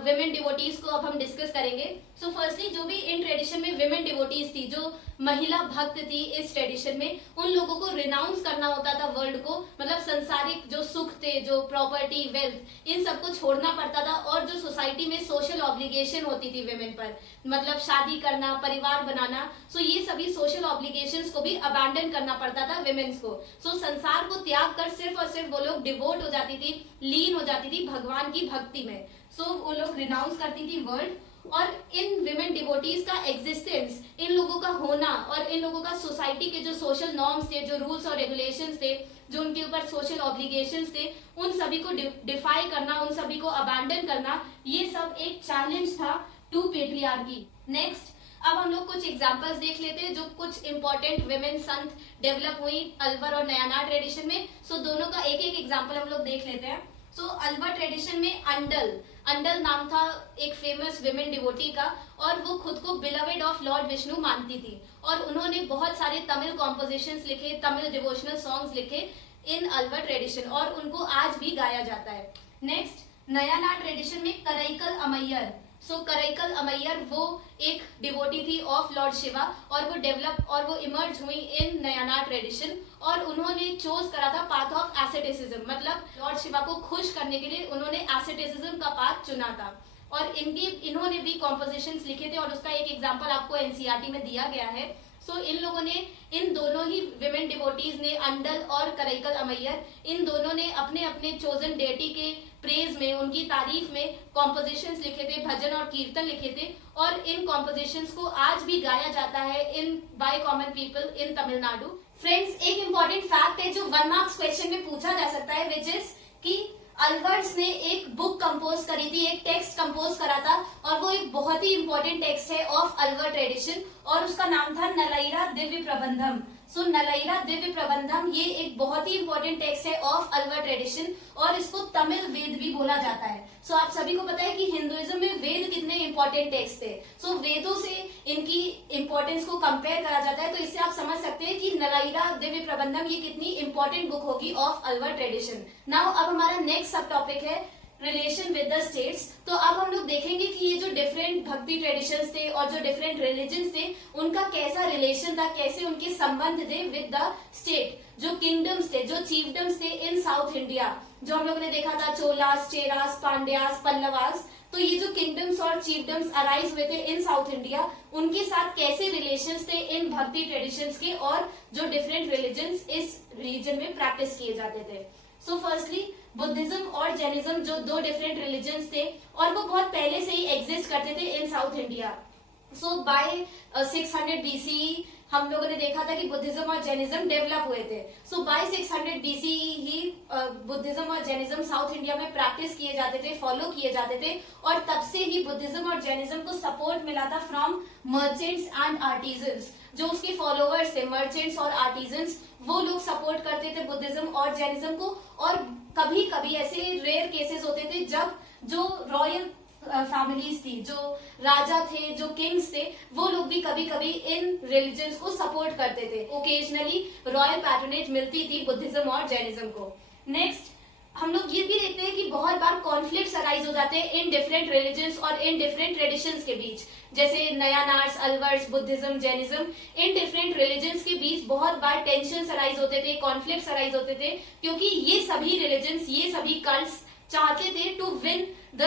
विमेन डिवोटीज को अब हम डिस्कस करेंगे। सो फर्स्टली, जो भी इन ट्रेडिशन में विमेन डिवोटीज थी, जो महिला भक्त थी इस ट्रेडिशन में, उन लोगों को रिनाउंस करना होता था वर्ल्ड को, मतलब संसारिक जो सुख थे, जो प्रॉपर्टी, वेल्थ, इन सबको छोड़ना पड़ता था। और जो सोसाइटी में सोशल ऑब्लिगेशन होती थी विमेन पर, मतलब शादी करना, परिवार बनाना, सो ये सभी सोशल ऑब्लिगेशंस को भी अबैंडन करना पड़ता था विमेन्स को। सो संसार को त्याग कर सिर्फ और सिर्फ वो लोग डिवोट हो जाती थी, लीन हो जाती थी भगवान की भक्ति में। सो वो लोग रिनाउंस करती थी वर्ल्ड। और इन विमेन डिवोटीज का एग्जिस्टेंस, इन लोगों का होना और इन लोगों का सोसाइटी के जो सोशल नॉर्म्स थे, जो रूल्स और रेगुलेशंस थे, जो उनके ऊपर सोशल ऑब्लिगेशंस थे, उन सभी को डिफाई करना, उन सभी को अबैंडन करना, ये सब एक चैलेंज था टू पेट्रियार्की। नेक्स्ट, अब हम लोग कुछ एग्जांपल्स देख लेते हैं जो कुछ इंपॉर्टेंट विमेन संत डेवलप हुई अलवर और नयनार ट्रेडिशन में। सो दोनों का एक एक एग्जांपल हम लोग देख लेते हैं। सो अलवर ट्रेडिशन में अंडल नाम था एक फेमस विमेन डिवोटी का, और वो खुद को बिलवेड ऑफ लॉर्ड विष्णु मानती थी, और उन्होंने बहुत सारे तमिल कॉम्पोजिशंस लिखे, तमिल डिवोशनल सॉन्ग्स लिखे इन अलवर ट्रेडिशन, और उनको आज भी गाया जाता है। नेक्स्ट, नयनार ट्रेडिशन में करईकल अमैयर। सो करईकल अमैयर वो एक डिवोटी थी ऑफ लॉर्ड शिवा, और वो डेवलप और वो इमर्ज हुई इन नयनार ट्रेडिशन, और उन्होंने चोज करा था पाथ ऑफ एसेटिसिज्म, मतलब लॉर्ड शिवा को खुश करने के लिए उन्होंने एसेटिसिज्म का पाथ चुना था। और इन्होंने भी कॉम्पोजिशंस लिखे थे, और उसका एक एग्जांपल आपको एनसीईआरटी में दिया गया है। सो इन लोगों ने, इन दोनों ही विमेन डिवोटीज ने, अंडल और करईकल अमैयर, इन दोनों ने अपने अपने चोजन डेटी के प्रेज में, उनकी तारीफ में कॉम्पोजिशंस लिखे थे, भजन और कीर्तन लिखे थे, और इन कॉम्पोजिशंस को आज भी गाया जाता है in by common people in Tamil Nadu. Friends, एक इंपॉर्टेंट फैक्ट है जो 1 मार्क्स क्वेश्चन में पूछा जा सकता है, विच इज कि अलवर्स ने एक बुक कंपोज करी थी, एक टेक्स्ट कंपोज करा था, और वो एक बहुत ही इंपॉर्टेंट टेक्स्ट है ऑफ अलवर ट्रेडिशन, और उसका नाम था नलैरा दिव्य प्रबंधम। सो नलैरा दिव्य प्रबंधम ये एक बहुत ही इंपॉर्टेंट टेक्स्ट है ऑफ अलवर ट्रेडिशन, और इसको तमिल वेद भी बोला जाता है। सो आप सभी को पता है कि हिंदुइज्म में वेद कितने इंपॉर्टेंट टेक्स्ट थे। सो वेदों से इनकी इंपॉर्टेंस को कंपेयर करा जाता है, तो इससे आप समझ सकते हैं कि नलैरा दिव्य प्रबंधम ये कितनी इंपॉर्टेंट बुक होगी ऑफ अलवर ट्रेडिशन। नाउ अब हमारा नेक्स्ट सब टॉपिक है रिलेशन विद द स्टेट्स। तो अब हम लोग देखेंगे कि ये जो डिफरेंट भक्ति ट्रेडिशंस थे और जो डिफरेंट रिलीजन्स थे, उनका कैसा रिलेशन था, कैसे उनके संबंध थे विद द स्टेट। जो किंगडम्स थे, जो चीफडम्स थे इन साउथ इंडिया, जो हम लोगों ने देखा था चोलास, चेरास, पांड्यास, पल्लवास, तो ये जो किंगडम्स और चीफडम्स अराइज हुए थे इन साउथ इंडिया, उनके साथ कैसे रिलेशंस थे इन भक्ति ट्रेडिशंस के, और जो डिफरेंट रिलीजन्स इस रीजन में प्रैक्टिस किए जाते थे। सो फर्स्टली, बुद्धिज्म और जैनिज्म जो दो डिफरेंट रिलीजन्स थे, और वो बहुत पहले से ही एग्जिस्ट करते थे इन साउथ इंडिया। सो बाय 600 BCE हम लोगों ने देखा था कि बुद्धिज्म और जैनिज्म डेवलप हुए थे। सो बाय 600 BC ही बुद्धिज्म और जैनिज्म साउथ इंडिया में प्रैक्टिस किए जाते थे, फॉलो किए जाते थे, और तब से ही बुद्धिज्म और जैनिज्म को सपोर्ट मिला था फ्रॉम मर्चेंट्स एंड आर्टिजन्स। जो उसके फॉलोअर्स थे, मर्चेंट्स और आर्टिजन्स, वो लोग सपोर्ट करते थे बुद्धिज्म और जैनिज्म को। और कभी कभी ऐसे रेयर केसेस होते थे जब जो रॉयल फैमिलीज थी, जो राजा थे, जो किंग्स थे, वो लोग भी कभी कभी इन रिलीजन्स को सपोर्ट करते थे। ओकेजनली रॉयल पैट्रोनेज मिलती थी बुद्धिज्म और जैनिज्म को। नेक्स्ट हम लोग ये भी देखते हैं कि बहुत बार कॉन्फ्लिक्ट्स अराइज हो जाते हैं इन डिफरेंट रिलीजन्स और इन डिफरेंट ट्रेडिशंस के बीच। जैसे नयानार्स, अलवर्स, बुद्धिज्म, जैनिज्म, इन डिफरेंट रिलीजन्स के बीच बहुत बार टेंशंस अराइज होते थे, कॉन्फ्लिक्ट्स अराइज होते थे, क्योंकि ये सभी रिलीजन्स, ये सभी कल्ट्स चाहते थे to win the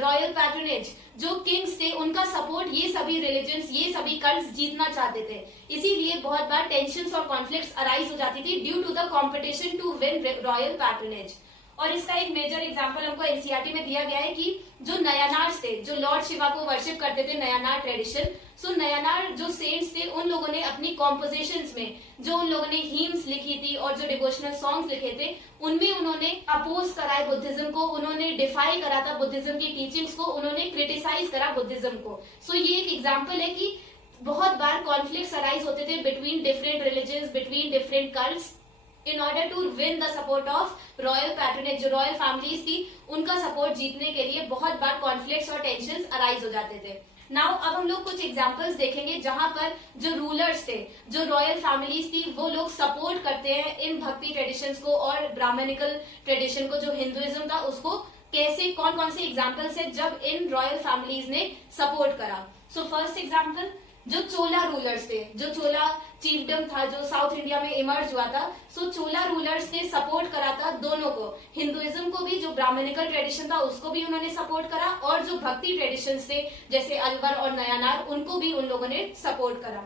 royal patronage. जो किंग्स थे उनका सपोर्ट ये सभी रिलीजन्स, ये सभी कल्ट्स जीतना चाहते थे। इसीलिए बहुत बार टेंशंस और कॉन्फ्लिक्ट्स अराइज हो जाती थी due to the competition to win royal patronage. और इसका एक मेजर एग्जांपल हमको एनसीईआरटी में दिया गया है कि जो नयानार्स थे, जो लॉर्ड शिवा को वर्शिप करते थे, नयानार ट्रेडिशन। सो नयानार जो सेंट्स थे, उन लोगों ने अपनी कॉम्पोजिशंस में जो उन लोगों ने हीम्स लिखी थी और जो डिवोशनल सॉन्ग्स लिखे थे, उनमें उन्होंने अपोज करा है बुद्धिज्म को, उन्होंने डिफाई करा था बुद्धिज्म की टीचिंग्स को, उन्होंने क्रिटिसाइज करा बुद्धिज्म को। सो ये एक एग्जाम्पल है कि बहुत बार कॉन्फ्लिक्ट्स अराइज होते थे between different religions, between different cults, in order to win the support of royal patronage. जो रॉयल फैमिलीज थी उनका सपोर्ट जीतने के लिए बहुत बार कॉन्फ्लिक्ट्स और टेंशंस अराइज हो जाते थे। नाउ अब हम लोग कुछ एग्जांपल्स देखेंगे जहां पर जो रूलर्स थे, जो रॉयल फैमिलीज थी, वो लोग सपोर्ट करते हैं इन भक्ति ट्रेडिशंस को और ब्राह्मणिकल ट्रेडिशन को, जो हिंदुइज्म था उसको। कैसे, कौन कौन से एग्जाम्पल्स है जब इन रॉयल फैमिलीज ने सपोर्ट करा। सो फर्स्ट एग्जाम्पल, जो चोला रूलर्स थे, जो चोला चीफडम था जो साउथ इंडिया में इमर्ज हुआ था। सो चोला रूलर्स ने सपोर्ट करा था दोनों को, हिंदुइज्म को भी, जो ब्राह्मणिकल ट्रेडिशन था उसको भी उन्होंने सपोर्ट करा, और जो भक्ति ट्रेडिशंस थे जैसे अलवर और नयानार, उनको भी उन लोगों ने सपोर्ट करा।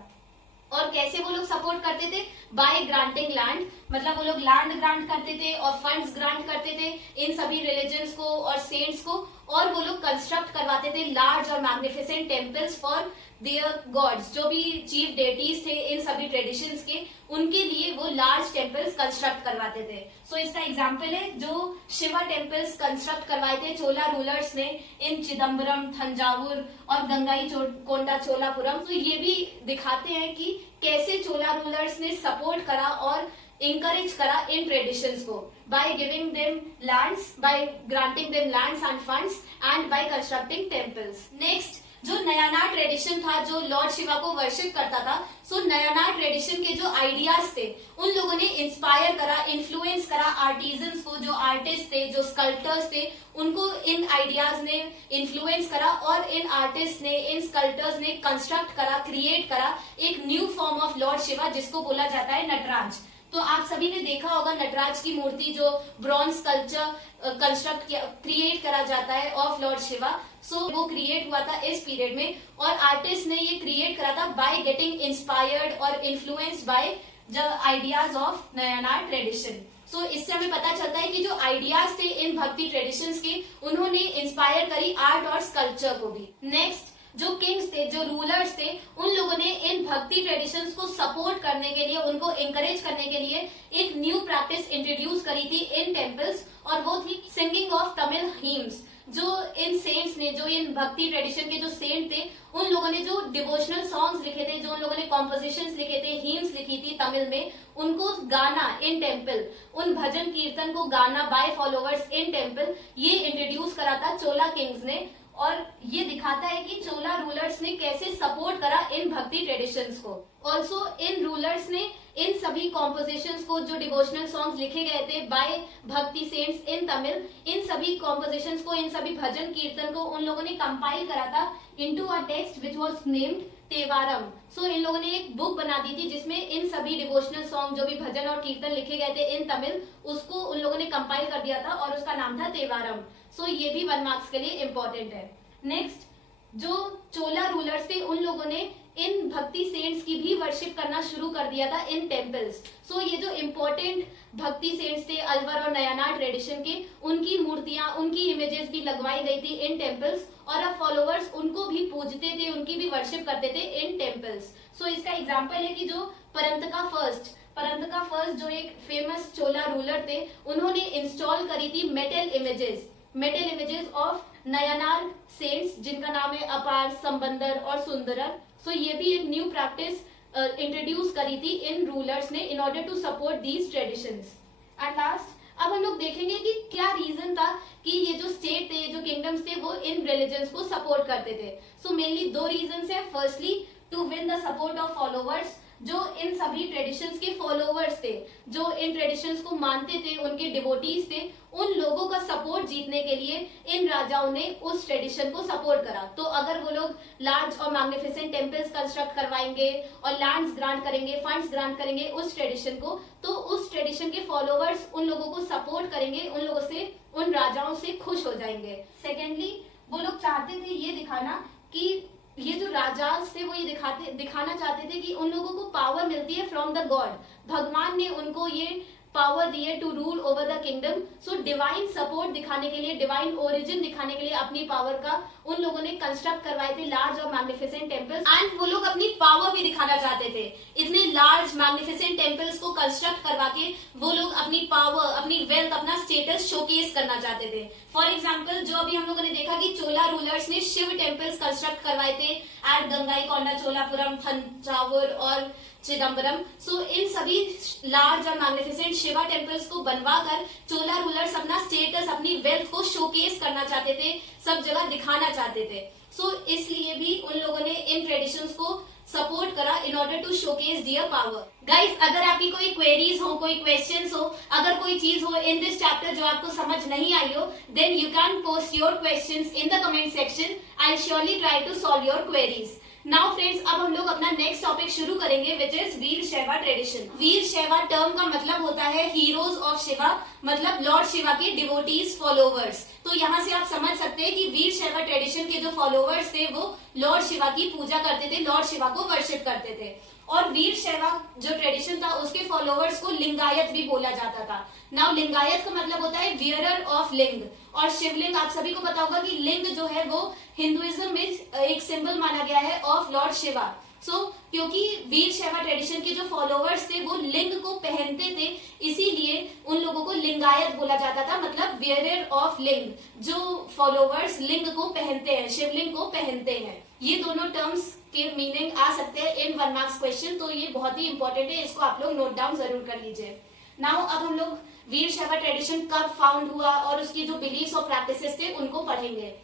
और कैसे वो लोग सपोर्ट करते थे? बाय ग्रांटिंग लैंड, मतलब वो लोग लैंड ग्रांट करते थे और फंड्स ग्रांट करते थे इन सभी रिलीजन्स को और सेंट्स को, और वो लोग कंस्ट्रक्ट करवाते थे लार्ज और magnificent temples for their gods. जो भी चीफ डेटीज थे इन सभी ट्रेडिशंस के, उनके लिए वो लार्ज टेम्पल्स कंस्ट्रक्ट करवाते थे। सो इसका एग्जाम्पल है जो शिवा टेम्पल्स कंस्ट्रक्ट करवाए थे चोला रूलर्स ने इन चिदम्बरम, थंजावुर और गंगाई कोंडा चोलापुरम। तो ये भी दिखाते हैं कि कैसे चोला रूलर्स ने सपोर्ट करा और encourage करा इन ट्रेडिशंस को by giving them lands, by granting them lands and funds and by constructing temples. Next, जो नयानार ट्रेडिशन था जो लॉर्ड शिवा को वर्शिप करता था, सो नयानार ट्रेडिशन के जो आइडियाज थे उन लोगों ने इंस्पायर करा, इन्फ्लुएंस करा आर्टिजन्स को, जो आर्टिस्ट थे, जो स्कल्पटर्स थे, उनको इन आइडियाज ने इन्फ्लुएंस करा, और इन आर्टिस्ट ने, इन स्कल्पटर्स ने कंस्ट्रक्ट करा, क्रिएट करा एक new form of lord Shiva जिसको बोला जाता है नटराज। तो आप सभी ने देखा होगा नटराज की मूर्ति जो ब्रॉन्ज स्कल्पचर कंस्ट्रक्ट क्रिएट करा जाता है ऑफ लॉर्ड शिवा। सो वो क्रिएट हुआ था इस पीरियड में, और आर्टिस्ट ने ये क्रिएट करा था बाय गेटिंग इंस्पायर्ड और influenced by the ideas of Nayanar tradition. So इससे हमें पता चलता है कि जो आइडियाज थे इन भक्ति ट्रेडिशंस के, उन्होंने इंस्पायर करी आर्ट और स्कल्पचर को भी। नेक्स्ट, जो किंग्स थे, जो रूलर्स थे, उन लोगों ने इन भक्ति ट्रेडिशंस को सपोर्ट करने के लिए, उनको एंकरेज करने के लिए एक न्यू प्रैक्टिस इंट्रोड्यूस करी थी इन टेम्पल्स, और वो थी सिंगिंग ऑफ तमिल हीम्स। जो इन सेंट्स ने, जो इन भक्ति ट्रेडिशन के जो सेंट थे, उन लोगों ने जो डिवोशनल सॉन्ग्स लिखे थे, जो उन लोगों ने कॉम्पोजिशंस लिखे थे, हीम्स लिखी थी तमिल में, उनको गाना इन टेम्पल, उन भजन कीर्तन को गाना बाय फॉलोवर्स इन टेम्पल, ये इंट्रोड्यूस करा था चोला किंग्स ने। और ये दिखाता है कि चोला रूलर्स ने कैसे सपोर्ट करा इन भक्ति ट्रेडिशंस को। ऑल्सो इन रूलर्स ने इन सभी कॉम्पोजिशंस को, जो डिवोशनल सॉन्ग्स लिखे गए थे बाय भक्ति सेंट्स इन तमिल, इन सभी कॉम्पोजिशंस को, इन सभी भजन कीर्तन को उन लोगों ने कंपाइल करा था into a text which was named Tevaram. So इन लोगों ने एक बुक बना दी थी जिसमें इन सभी डिवोशनल सॉन्ग, जो भी भजन और कीर्तन लिखे गए थे इन तमिल, उसको उन लोगों ने कंपाइल कर दिया था और उसका नाम था तेवारम। सो ये भी 1 मार्क्स के लिए इम्पोर्टेंट है। नेक्स्ट, जो चोला रूलर्स थे उन लोगों ने इन भक्ति सेंट्स की भी वर्शिप करना शुरू कर दिया था इन टेम्पल्स। सो ये जो इम्पोर्टेंट भक्ति सेंट्स थे अलवर और नयानार ट्रेडिशन के, उनकी मूर्तियां, उनकी इमेजेस भी लगवाई गई थी इन टेम्पल्स, और अब फॉलोवर्स उनको भी पूजते थे, उनकी भी वर्शिप करते थे इन टेम्पल्स। सो इसका एग्जाम्पल है कि जो परंतका फर्स्ट जो एक फेमस चोला रूलर थे, उन्होंने इंस्टॉल करी थी metal images of Nayanar saints, जिनका नाम है अपार, संबंदर और सुंदरर। सो ये भी एक न्यू प्रैक्टिस इंट्रोड्यूस करी थी इन रूलर्स ने in order to support these traditions. And last अब हम लोग देखेंगे कि क्या रीजन था कि ये जो स्टेट थे, जो किंगडम्स थे, वो इन रिलीजन्स को सपोर्ट करते थे। सो मेनली दो रीजन है। Firstly to win the support of followers, जो इन सभी ट्रेडिशंस के फॉलोवर्स थे, जो इन ट्रेडिशंस को मानते थे, उनके डिवोटीज थे, उन लोगों का सपोर्ट जीतने के लिए इन राजाओं ने उस ट्रेडिशन को सपोर्ट करा। तो अगर वो लोग लार्ज और मैग्निफिसेंट टेम्पल्स कंस्ट्रक्ट करवाएंगे और लैंड्स ग्रांट करेंगे, फंड्स ग्रांट करेंगे उस ट्रेडिशन को, तो उस ट्रेडिशन के फॉलोवर्स उन लोगों को सपोर्ट करेंगे, उन लोगों से, उन राजाओं से खुश हो जाएंगे। सेकेंडली वो लोग चाहते थे ये दिखाना कि ये जो राजा थे वो ये दिखाना चाहते थे कि उन लोगों को पावर मिलती है फ्रॉम द गॉड, भगवान ने उनको ये पावर दी है to rule over the kingdom. So divine support दिखाने के लिए, डिवाइन ओरिजिन दिखाने के लिए अपनी पावर का उन लोगों ने कंस्ट्रक्ट करवाए थे लार्ज और मैग्निफिसेंट टेम्पल्स, एंड वो लोग अपनी पावर भी दिखाना चाहते थे। इतने लार्ज मैग्निफिसेंट टेम्पल्स को कंस्ट्रक्ट करवा के वो लोग अपनी पावर, अपनी वेल्थ, अपना स्टेटस शोकेस करना चाहते थे। फॉर एग्जाम्पल जो अभी हम लोगों ने देखा कि चोला रूलर्स ने शिव टेम्पल्स कंस्ट्रक्ट करवाए थे एट गंगाईकोंडा, चोलापुरम, थंजावुर और चिदम्बरम। सो इन सभी लार्ज और मैग्निफिसेंट शिवा टेम्पल्स को बनवाकर चोला रूलर्स अपना स्टेटस, अपनी वेल्थ को शोकेस करना चाहते थे, सब जगह दिखाना चाहते थे। सो इसलिए भी उन लोगों ने इन ट्रेडिशंस को सपोर्ट करा in order to showcase their power. Guys, अगर आपकी कोई क्वेरीज हो, कोई क्वेश्चंस हो, अगर कोई चीज हो इन दिस चैप्टर जो आपको समझ नहीं आई हो, then you can post your questions in the comment section. I surely try to solve your queries. Now friends, अब हम लोग अपना नेक्स्ट टॉपिक शुरू करेंगे which is Veer Shaiva tradition. Veer Shaiva term का मतलब होता है हीरोज ऑफ शिवा, मतलब लॉर्ड शिवा के डिवोटीज, फॉलोवर्स। तो यहाँ से आप समझ सकते हैं कि वीर शैवा ट्रेडिशन के जो फॉलोवर्स थे वो लॉर्ड शिवा की पूजा करते थे, लॉर्ड शिवा को वर्शिप करते थे। और वीर शैवा जो ट्रेडिशन था उसके फॉलोवर्स को लिंगायत भी बोला जाता था। नाउ लिंगायत का मतलब होता है वियरर ऑफ लिंग, और शिवलिंग आप सभी को पता होगा कि लिंग जो है वो हिंदुइज्म में एक सिंबल माना गया है ऑफ लॉर्ड शिवा। क्योंकि वीर शैवा ट्रेडिशन के जो फॉलोवर्स थे वो लिंग को पहनते थे, इसीलिए उन लोगों को लिंगायत बोला जाता था, मतलब वियरर ऑफ लिंग, जो फॉलोवर्स लिंग को पहनते हैं, शिवलिंग को पहनते हैं। ये दोनों टर्म्स के मीनिंग आ सकते हैं इन 1 मार्क्स क्वेश्चन, तो ये बहुत ही इंपॉर्टेंट है, इसको आप लोग नोट डाउन जरूर कर लीजिए। नाउ अब हम लोग वीर शैवा ट्रेडिशन कब फाउंड हुआ और उसकी जो बिलीफ्स और प्रैक्टिसेस थे उनको पढ़ेंगे।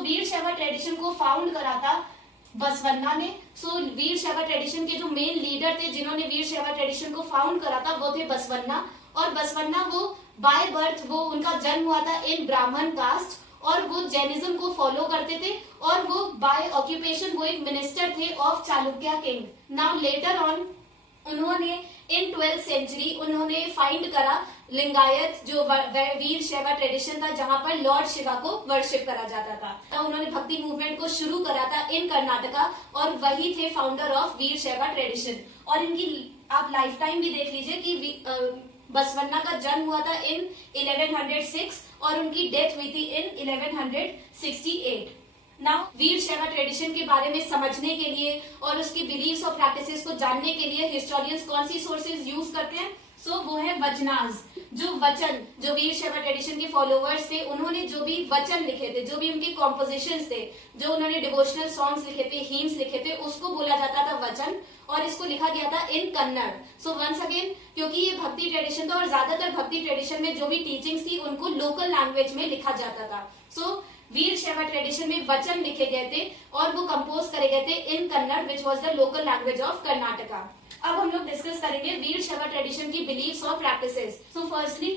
वीर शैवा ट्रेडिशन को फाउंड करा था बसवन्ना ने। वीर शैवा ट्रेडिशन के जो मेन लीडर थे जिन्होंने वीर शैवा ट्रेडिशन को फाउंड करा था वो थे बसवन्ना। और बसवन्ना वो बाय बर्थ, वो उनका जन्म हुआ था इन ब्राह्मण कास्ट, और वो जैनिज्म को फॉलो करते थे, और वो बाय ऑक्यूपेशन वो एक मिनिस्टर थे of Chalukya king. Now later on उन्होंने इन 12th सेंचुरी उन्होंने फाइंड करा लिंगायत जो वीर शैवा ट्रेडिशन था जहां पर लॉर्ड शिवा को वर्शिप करा जाता था। तो उन्होंने भक्ति मूवमेंट को शुरू करा था इन कर्नाटका, और वही थे founder of Veer Shaiva tradition. और इनकी आप लाइफ टाइम भी देख लीजिए कि बसवन्ना का जन्म हुआ था इन 1106 और उनकी डेथ हुई थी इन 1168। नाउ वीर शैवा ट्रेडिशन के बारे में समझने के लिए और उसकी बिलीव्स और प्रैक्टिसेस को जानने के लिए हिस्टोरियंस कौन सी सोर्सेज यूज करते हैं? वो है वचनाज, जो वचन, जो वीर शैवा ट्रेडिशन के फॉलोवर्स थे उन्होंने जो भी वचन लिखे थे, जो भी उनके कॉम्पोजिशंस थे, जो उन्होंने डिवोशनल सॉन्ग्स लिखे थे, हिम्स लिखे थे, उसको बोला जाता था वचन, और इसको लिखा गया था इन कन्नड़। वंस अगेन, क्योंकि ये भक्ति ट्रेडिशन था और ज्यादातर भक्ति ट्रेडिशन में जो भी टीचिंग्स थी उनको लोकल लैंग्वेज में लिखा जाता था। वीर शैवा ट्रेडिशन में वचन लिखे गए थे और वो कंपोज करे गए थे in Kannada, which was the local language of Karnataka. अब हम लोग डिस्कस करेंगे वीर शैवा ट्रेडिशन की बिलीव्स और practices. Firstly,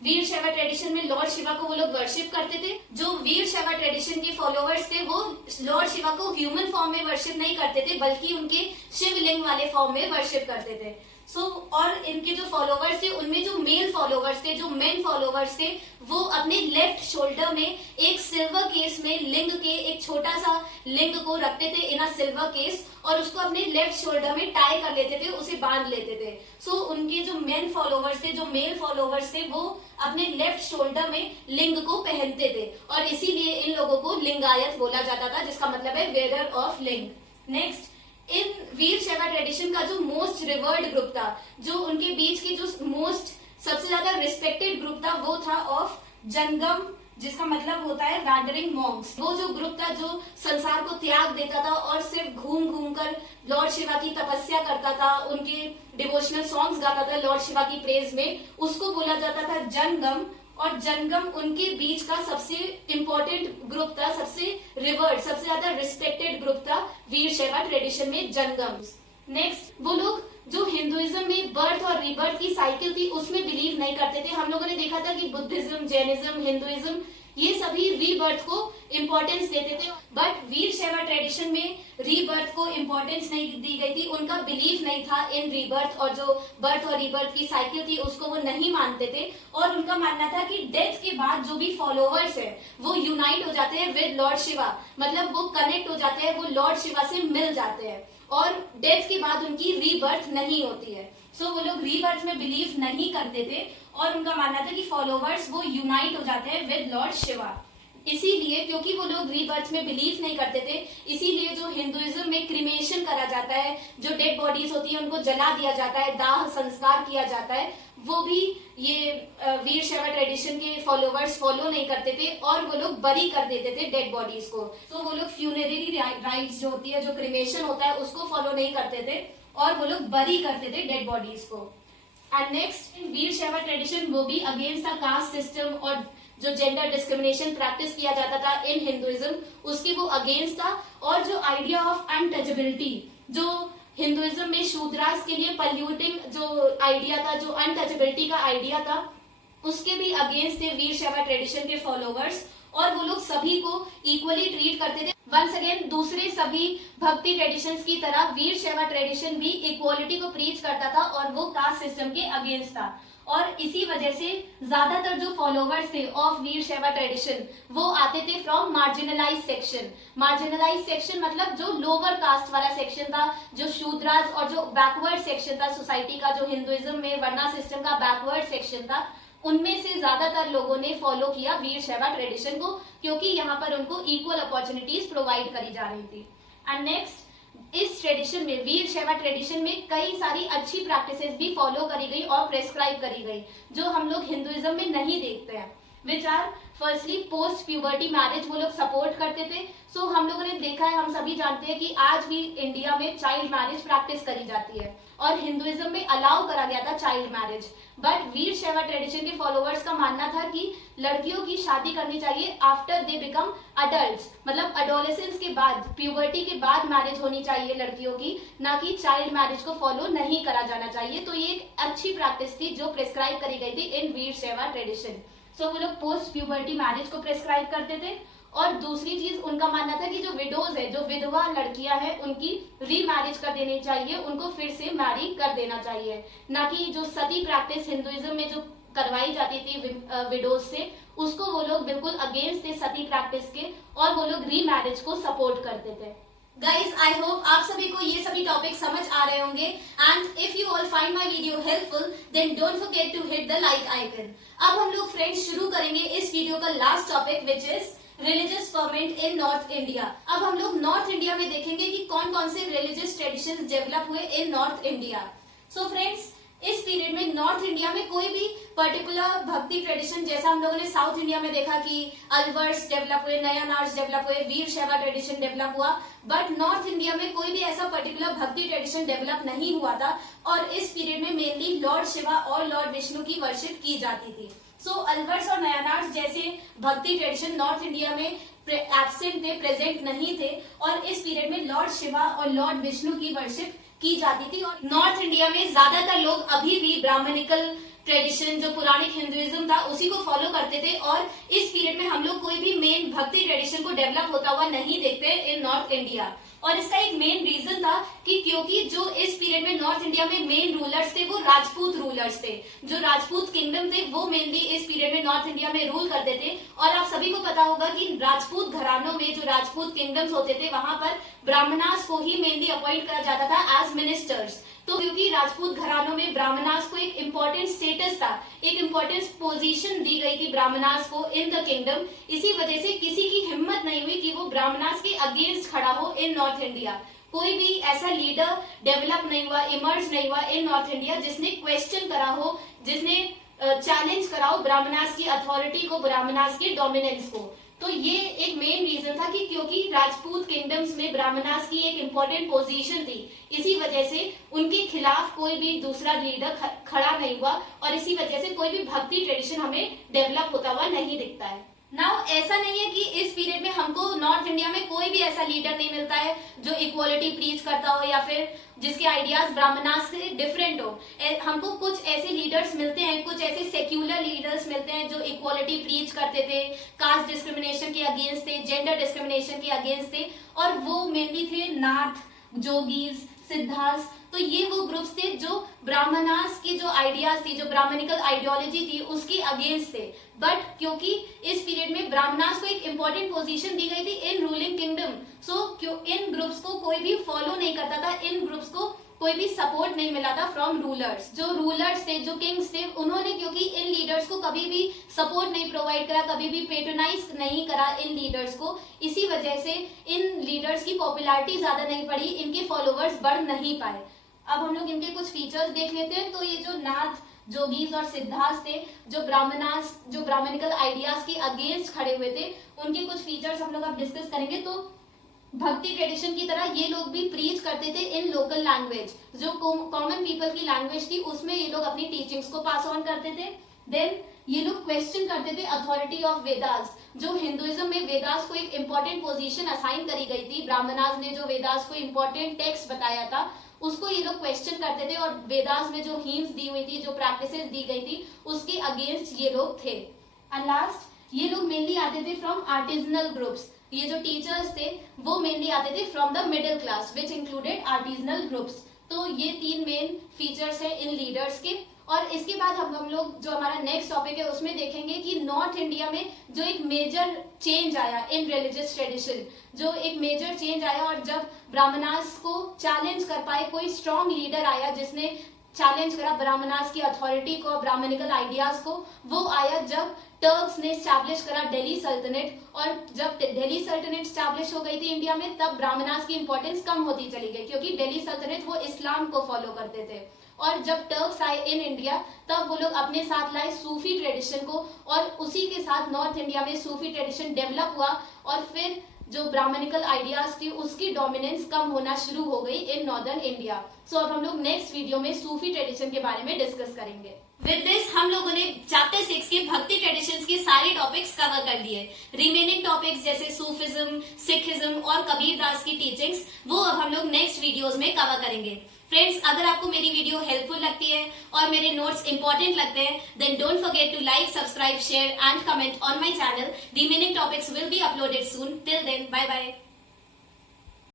Veera Shaiva tradition में लॉर्ड शिवा को वो लोग वर्शिप करते थे। जो वीर शैवा ट्रेडिशन के फॉलोवर्स थे वो लॉर्ड शिवा को ह्यूमन फॉर्म में वर्शिप नहीं करते थे, बल्कि उनके शिवलिंग वाले फॉर्म में वर्शिप करते थे। और इनके जो फॉलोवर्स थे उनमें जो मेल फॉलोवर्स थे, जो मेन फॉलोवर्स थे, वो अपने लेफ्ट शोल्डर में एक सिल्वर केस में लिंग के एक छोटा सा लिंग को रखते थे इन अ सिल्वर केस, और उसको अपने लेफ्ट शोल्डर में टाई कर लेते थे, उसे बांध लेते थे। उनके जो मेन फॉलोवर्स थे, जो मेल फॉलोवर्स थे, वो अपने लेफ्ट शोल्डर में लिंग को पहनते थे, और इसीलिए इन लोगों को लिंगायत बोला जाता था, जिसका मतलब है वेयर ऑफ लिंग। नेक्स्ट, इन वीर शैव ट्रेडिशन का जो मोस्ट रिवर्ड ग्रुप था, जो उनके बीच की जो मोस्ट सबसे ज्यादा रिस्पेक्टेड ग्रुप था, वो था ऑफ जनगम, जिसका मतलब होता है वैंडरिंग मॉन्क्स। वो जो ग्रुप था जो संसार को त्याग देता था और सिर्फ घूम घूम कर लॉर्ड शिवा की तपस्या करता था, उनके डिवोशनल सॉन्ग्स गाता था लॉर्ड शिवा की प्रेज में, उसको बोला जाता था जनगम। और जनगम उनके बीच का सबसे इंपॉर्टेंट ग्रुप था, सबसे रिवर्ड, सबसे ज्यादा रिस्पेक्टेड ग्रुप था वीर शैव ट्रेडिशन में जनगम। नेक्स्ट, वो लोग जो हिंदुइज्म में बर्थ और रीबर्थ की साइकिल थी उसमें बिलीव नहीं करते थे। हम लोगों ने देखा था कि बुद्धिज्म, जैनिज्म, हिंदुइज्म, ये सभी रीबर्थ को इंपॉर्टेंस देते थे, बट वीर शैव ट्रेडिशन में रीबर्थ को इंपॉर्टेंस नहीं दी गई थी। उनका बिलीफ नहीं था इन रीबर्थ, और जो बर्थ और रीबर्थ की साइकिल थी उसको वो नहीं मानते थे। और उनका मानना था कि डेथ के बाद जो भी फॉलोवर्स है वो यूनाइट हो जाते हैं विद लॉर्ड शिवा, मतलब वो कनेक्ट हो जाते हैं, वो लॉर्ड शिवा से मिल जाते हैं, और डेथ के बाद उनकी रीबर्थ नहीं होती है। वो लोग रीबर्थ में बिलीव नहीं करते थे, और उनका मानना था कि फॉलोवर्स वो यूनाइट हो जाते हैं विद लॉर्ड शिवा। इसीलिए, क्योंकि वो लोग रीबर्थ में बिलीव नहीं करते थे, इसीलिए जो हिंदुइज्म में क्रिमेशन करा जाता है, जो डेड बॉडीज होती है उनको जला दिया जाता है, दाह संस्कार किया जाता है, वो भी ये वीर शैव ट्रेडिशन के फॉलोवर्स फॉलो नहीं करते थे, और वो लोग बरी कर देते थे डेड बॉडीज को। वो लोग फ्यूनररी राइट्स जो होती है, जो क्रिमेशन होता है, उसको फॉलो नहीं करते थे, और वो लोग बरी करते थे डेड बॉडीज को। एंड नेक्स्ट, इन वीर शैव ट्रेडिशन वो भी अगेंस्ट द कास्ट सिस्टम और जो जेंडर डिस्क्रिमिनेशन प्रैक्टिस किया जाता था इन हिंदुइज्म, उसकी वो अगेंस्ट था। और जो आइडिया ऑफ अनटचेबिलिटी, जो हिंदुइज्म में शूद्रास के लिए पल्यूटिंग जो आइडिया था, जो अनटचेबिलिटी का आइडिया था, उसके भी अगेंस्ट थे वीर शैव ट्रेडिशन के फॉलोवर्स, और वो लोग सभी को इक्वली ट्रीट करते थे। वंस अगेन, दूसरे सभी भक्ति ट्रेडिशंस की तरह वीर शैव ट्रेडिशन भी इक्वालिटी को प्रीच करता था, और वो कास्ट सिस्टम के अगेंस्ट था। और इसी वजह से ज्यादातर जो फॉलोवर्स थे ऑफ वीर शैव ट्रेडिशन, वो आते थे from marginalise section. Marginalise section मतलब जो लोअर कास्ट वाला सेक्शन था, जो शूद्रास और जो बैकवर्ड सेक्शन था सोसाइटी का, जो हिंदुइज्म में वर्ण सिस्टम का बैकवर्ड सेक्शन था, उनमें से ज्यादातर लोगों ने फॉलो किया वीर शैव ट्रेडिशन को, क्योंकि यहाँ पर उनको इक्वल अपॉर्चुनिटीज प्रोवाइड करी जा रही थी। एंड नेक्स्ट, इस ट्रेडिशन में, वीर शैव ट्रेडिशन में कई सारी अच्छी प्रैक्टिसेस भी फॉलो करी गई और प्रेस्क्राइब करी गई, जो हम लोग हिंदुइज्म में नहीं देखते हैं। Which are firstly post puberty marriage, वो लोग सपोर्ट करते थे। हम लोगों ने देखा है, हम सभी जानते हैं कि आज भी इंडिया में चाइल्ड मैरिज प्रैक्टिस करी जाती है, और हिंदुइज्म में अलाउ करा गया था चाइल्ड मैरिज। बट वीर शैव ट्रेडिशन के फॉलोवर्स का मानना था कि लड़कियों की शादी करनी चाहिए आफ्टर दे बिकम अडल्ट्स, मतलब अडोलेसेंस के बाद, प्यूबर्टी के बाद मैरिज होनी चाहिए लड़कियों की, ना कि चाइल्ड मैरिज को फॉलो नहीं करा जाना चाहिए। तो ये एक अच्छी प्रैक्टिस थी जो प्रेस्क्राइब करी गई थी इन वीर शैव ट्रेडिशन। वो लोग पोस्ट प्यूबर्टी मैरिज को प्रेस्क्राइब करते थे। और दूसरी चीज, उनका मानना था कि जो विडोज है, जो विधवा लड़कियां हैं, उनकी रीमैरिज कर देनी चाहिए, उनको फिर से मैरी कर देना चाहिए, ना कि जो सती प्रैक्टिस हिंदुइज्म में जो करवाई जाती थी विडोज से, उसको वो लोग बिल्कुल अगेंस्ट थे सती प्रैक्टिस के, और वो लोग रीमैरिज को सपोर्ट करते थे। गाइज, आई होप आप सभी को ये सभी टॉपिक समझ आ रहे होंगे, and if you all find my video helpful then don't forget to hit the like icon. अब हम लोग फ्रेंड्स शुरू करेंगे इस वीडियो का last topic, which is religious ferment in north India. अब हम लोग नॉर्थ इंडिया में देखेंगे कि कौन कौन से रिलीजियस ट्रेडिशंस डेवलप हुए इन नॉर्थ इंडिया। फ्रेंड्स, इस पीरियड में नॉर्थ इंडिया में कोई भी पर्टिकुलर भक्ति ट्रेडिशन, जैसा हम लोगों ने साउथ इंडिया में देखा कि अलवर्स डेवलप हुए, नयनार्स डेवलप हुए, वीर शैव ट्रेडिशन डेवलप हुआ, बट नॉर्थ इंडिया में कोई भी ऐसा पर्टिकुलर भक्ति ट्रेडिशन डेवलप नहीं हुआ था। और इस पीरियड में मेनली लॉर्ड शिवा और लॉर्ड विष्णु की वर्शिप की जाती थी। अलवर्स और नयनार्स जैसे भक्ति ट्रेडिशन नॉर्थ इंडिया में एब्सेंट थे, प्रेजेंट नहीं थे, और इस पीरियड में लॉर्ड शिवा और लॉर्ड विष्णु की वर्शिप की जाती थी। और नॉर्थ इंडिया में ज्यादातर लोग अभी भी ब्राह्मणिकल ट्रेडिशन, जो पुरानिक हिंदुइज्म था, उसी को फॉलो करते थे। और इस पीरियड में हम लोग कोई भी मेन भक्ति ट्रेडिशन को डेवलप होता हुआ नहीं देखते इन नॉर्थ इंडिया। और इसका एक मेन रीजन था कि क्योंकि जो इस पीरियड में नॉर्थ इंडिया में मेन रूलर्स थे वो राजपूत रूलर्स थे। जो राजपूत किंगडम थे वो मेनली इस पीरियड में नॉर्थ इंडिया में रूल करते थे। और आप सभी को पता होगा कि राजपूत घरानों में, जो राजपूत किंगडम्स होते थे, वहां पर ब्राह्मणास को ही मेनली अपॉइंट करा जाता था एज मिनिस्टर्स। तो क्योंकि राजपूत घरानों में ब्राह्मणास को एक इम्पोर्टेंट स्टेटस था, एक इम्पोर्टेंट पोजीशन दी गई थी ब्राह्मणास को इन द किंगडम, इसी वजह से किसी की हिम्मत नहीं हुई कि वो ब्राह्मणास के अगेंस्ट खड़ा हो इन नॉर्थ इंडिया। कोई भी ऐसा लीडर डेवलप नहीं हुआ, इमर्ज नहीं हुआ इन नॉर्थ इंडिया जिसने क्वेश्चन करा हो, जिसने चैलेंज करा हो ब्राह्मणास की अथॉरिटी को, ब्राह्मणास के डोमिनेंस को। तो ये एक मेन रीजन था कि क्योंकि राजपूत किंगडम्स में ब्राह्मणास की एक इम्पोर्टेंट पोजीशन थी, इसी वजह से उनके खिलाफ कोई भी दूसरा लीडर खड़ा नहीं हुआ और इसी वजह से कोई भी भक्ति ट्रेडिशन हमें डेवलप होता हुआ नहीं दिखता है। नाउ ऐसा नहीं है कि इस पीरियड में हमको नॉर्थ इंडिया में कोई भी ऐसा लीडर नहीं मिलता है जो इक्वालिटी प्रीच करता हो या फिर जिसके आइडियाज ब्राह्मणास से डिफरेंट हो। हमको कुछ ऐसे लीडर्स मिलते हैं, कुछ ऐसे सेक्युलर लीडर्स मिलते हैं जो इक्वालिटी प्रीच करते थे, कास्ट डिस्क्रिमिनेशन के अगेंस्ट थे, जेंडर डिस्क्रिमिनेशन के अगेंस्ट थे, और वो मेनली थे नाथ, जोगीज, सिद्धास। तो ये वो ग्रुप्स थे जो ब्राह्मणास की जो आइडियाज थी, जो ब्राह्मणिकल आइडियोलॉजी थी, उसकी अगेंस्ट थे। बट क्योंकि इस पीरियड में ब्राह्मणास को एक इंपॉर्टेंट पोजीशन दी गई थी इन रूलिंग किंगडम, सो इन ग्रुप्स को कोई भी फॉलो नहीं करता था, इन ग्रुप्स को कोई भी सपोर्ट नहीं मिला था फ्रॉम रूलर्स। जो रूलर्स थे, जो किंग्स थे, उन्होंने क्योंकि इन लीडर्स को कभी भी सपोर्ट नहीं प्रोवाइड करा, कभी भी पेट्रोनाइज नहीं करा इन लीडर्स को, इसी वजह से इन लीडर्स की पॉपुलैरिटी ज्यादा नहीं पड़ी, इनके फॉलोवर्स बढ़ नहीं पाए। अब हम लोग इनके कुछ फीचर्स देख लेते हैं। तो ये जो नाथ, जोगीज और सिद्धास थे, जो ब्राह्मणिकल आइडियाज के अगेंस्ट खड़े हुए थे, उनके कुछ फीचर्स हम लोग अब डिस्कस करेंगे। तो भक्ति ट्रेडिशन की तरह ये लोग भी प्रीच करते थे इन लोकल लैंग्वेज, जो कॉमन पीपल की लैंग्वेज थी उसमें ये लोग अपनी टीचिंग्स को पास ऑन करते थे। देन ये लोग क्वेश्चन करते थे अथॉरिटी ऑफ वेदास। जो हिंदुइज्म में वेदास को एक इंपॉर्टेंट पोजीशन असाइन करी गई थी, ब्राह्मणास ने जो वेदास को इंपॉर्टेंट टेक्स्ट बताया था उसको ये लोग क्वेश्चन करते थे, और वेदास में जो हीम्स दी हुई थी, जो प्रैक्टिसेस दी गई थी, उसके अगेंस्ट ये लोग थे। एंड लास्ट, ये लोग मेनली आते थे फ्रॉम आर्टिजनल ग्रुप्स। ये जो टीचर्स थे वो मेनली आते थे from the middle class which included artisanal groups. तो ये तीन मेन फीचर्स है इन लीडर्स के। और इसके बाद हम लोग जो हमारा नेक्स्ट टॉपिक है उसमें देखेंगे कि नॉर्थ इंडिया में जो एक मेजर चेंज आया इन रिलीजियस ट्रेडिशन, जो एक मेजर चेंज आया, और जब ब्राह्मणास को चैलेंज कर पाए कोई स्ट्रॉन्ग लीडर आया जिसने चैलेंज करा ब्राह्मणास की अथॉरिटी को, ब्राह्मणिकल आइडियाज को, वो आया जब टर्क्स ने स्टैब्लिश करा दिल्ली सल्तनत। और जब दिल्ली सल्तनत स्टैब्लिश हो गई थी इंडिया में, तब ब्राह्मणास की इंपॉर्टेंस कम होती चली गई, क्योंकि दिल्ली सल्तनत वो इस्लाम को फॉलो करते थे। और जब टर्क्स आए इन इंडिया, तब वो लोग अपने साथ लाए सूफी ट्रेडिशन को, और उसी के साथ नॉर्थ इंडिया में सूफी ट्रेडिशन डेवलप हुआ, और फिर जो ब्राह्मणिकल आइडियाज थी उसकी डोमिनेंस कम होना शुरू हो गई इन नॉर्दर्न इंडिया। सो अब हम लोग नेक्स्ट वीडियो में सूफी ट्रेडिशन के बारे में डिस्कस करेंगे। विद दिस हम लोगों ने चैप्टर 6 के भक्ति ट्रेडिशंस के सारे टॉपिक्स कवर कर लिए। रिमेनिंग टॉपिक्स जैसे सूफिज्म, सिखिज्म और कबीरदास की टीचिंग्स, वो अब हम लोग नेक्स्ट वीडियोस में कवर करेंगे। फ्रेंड्स, अगर आपको मेरी वीडियो हेल्पफुल लगती है और मेरे नोट्स इंपॉर्टेंट लगते हैं, then don't forget to like, subscribe, share and comment on my channel. Remaining topics will be uploaded soon. Till then, bye bye.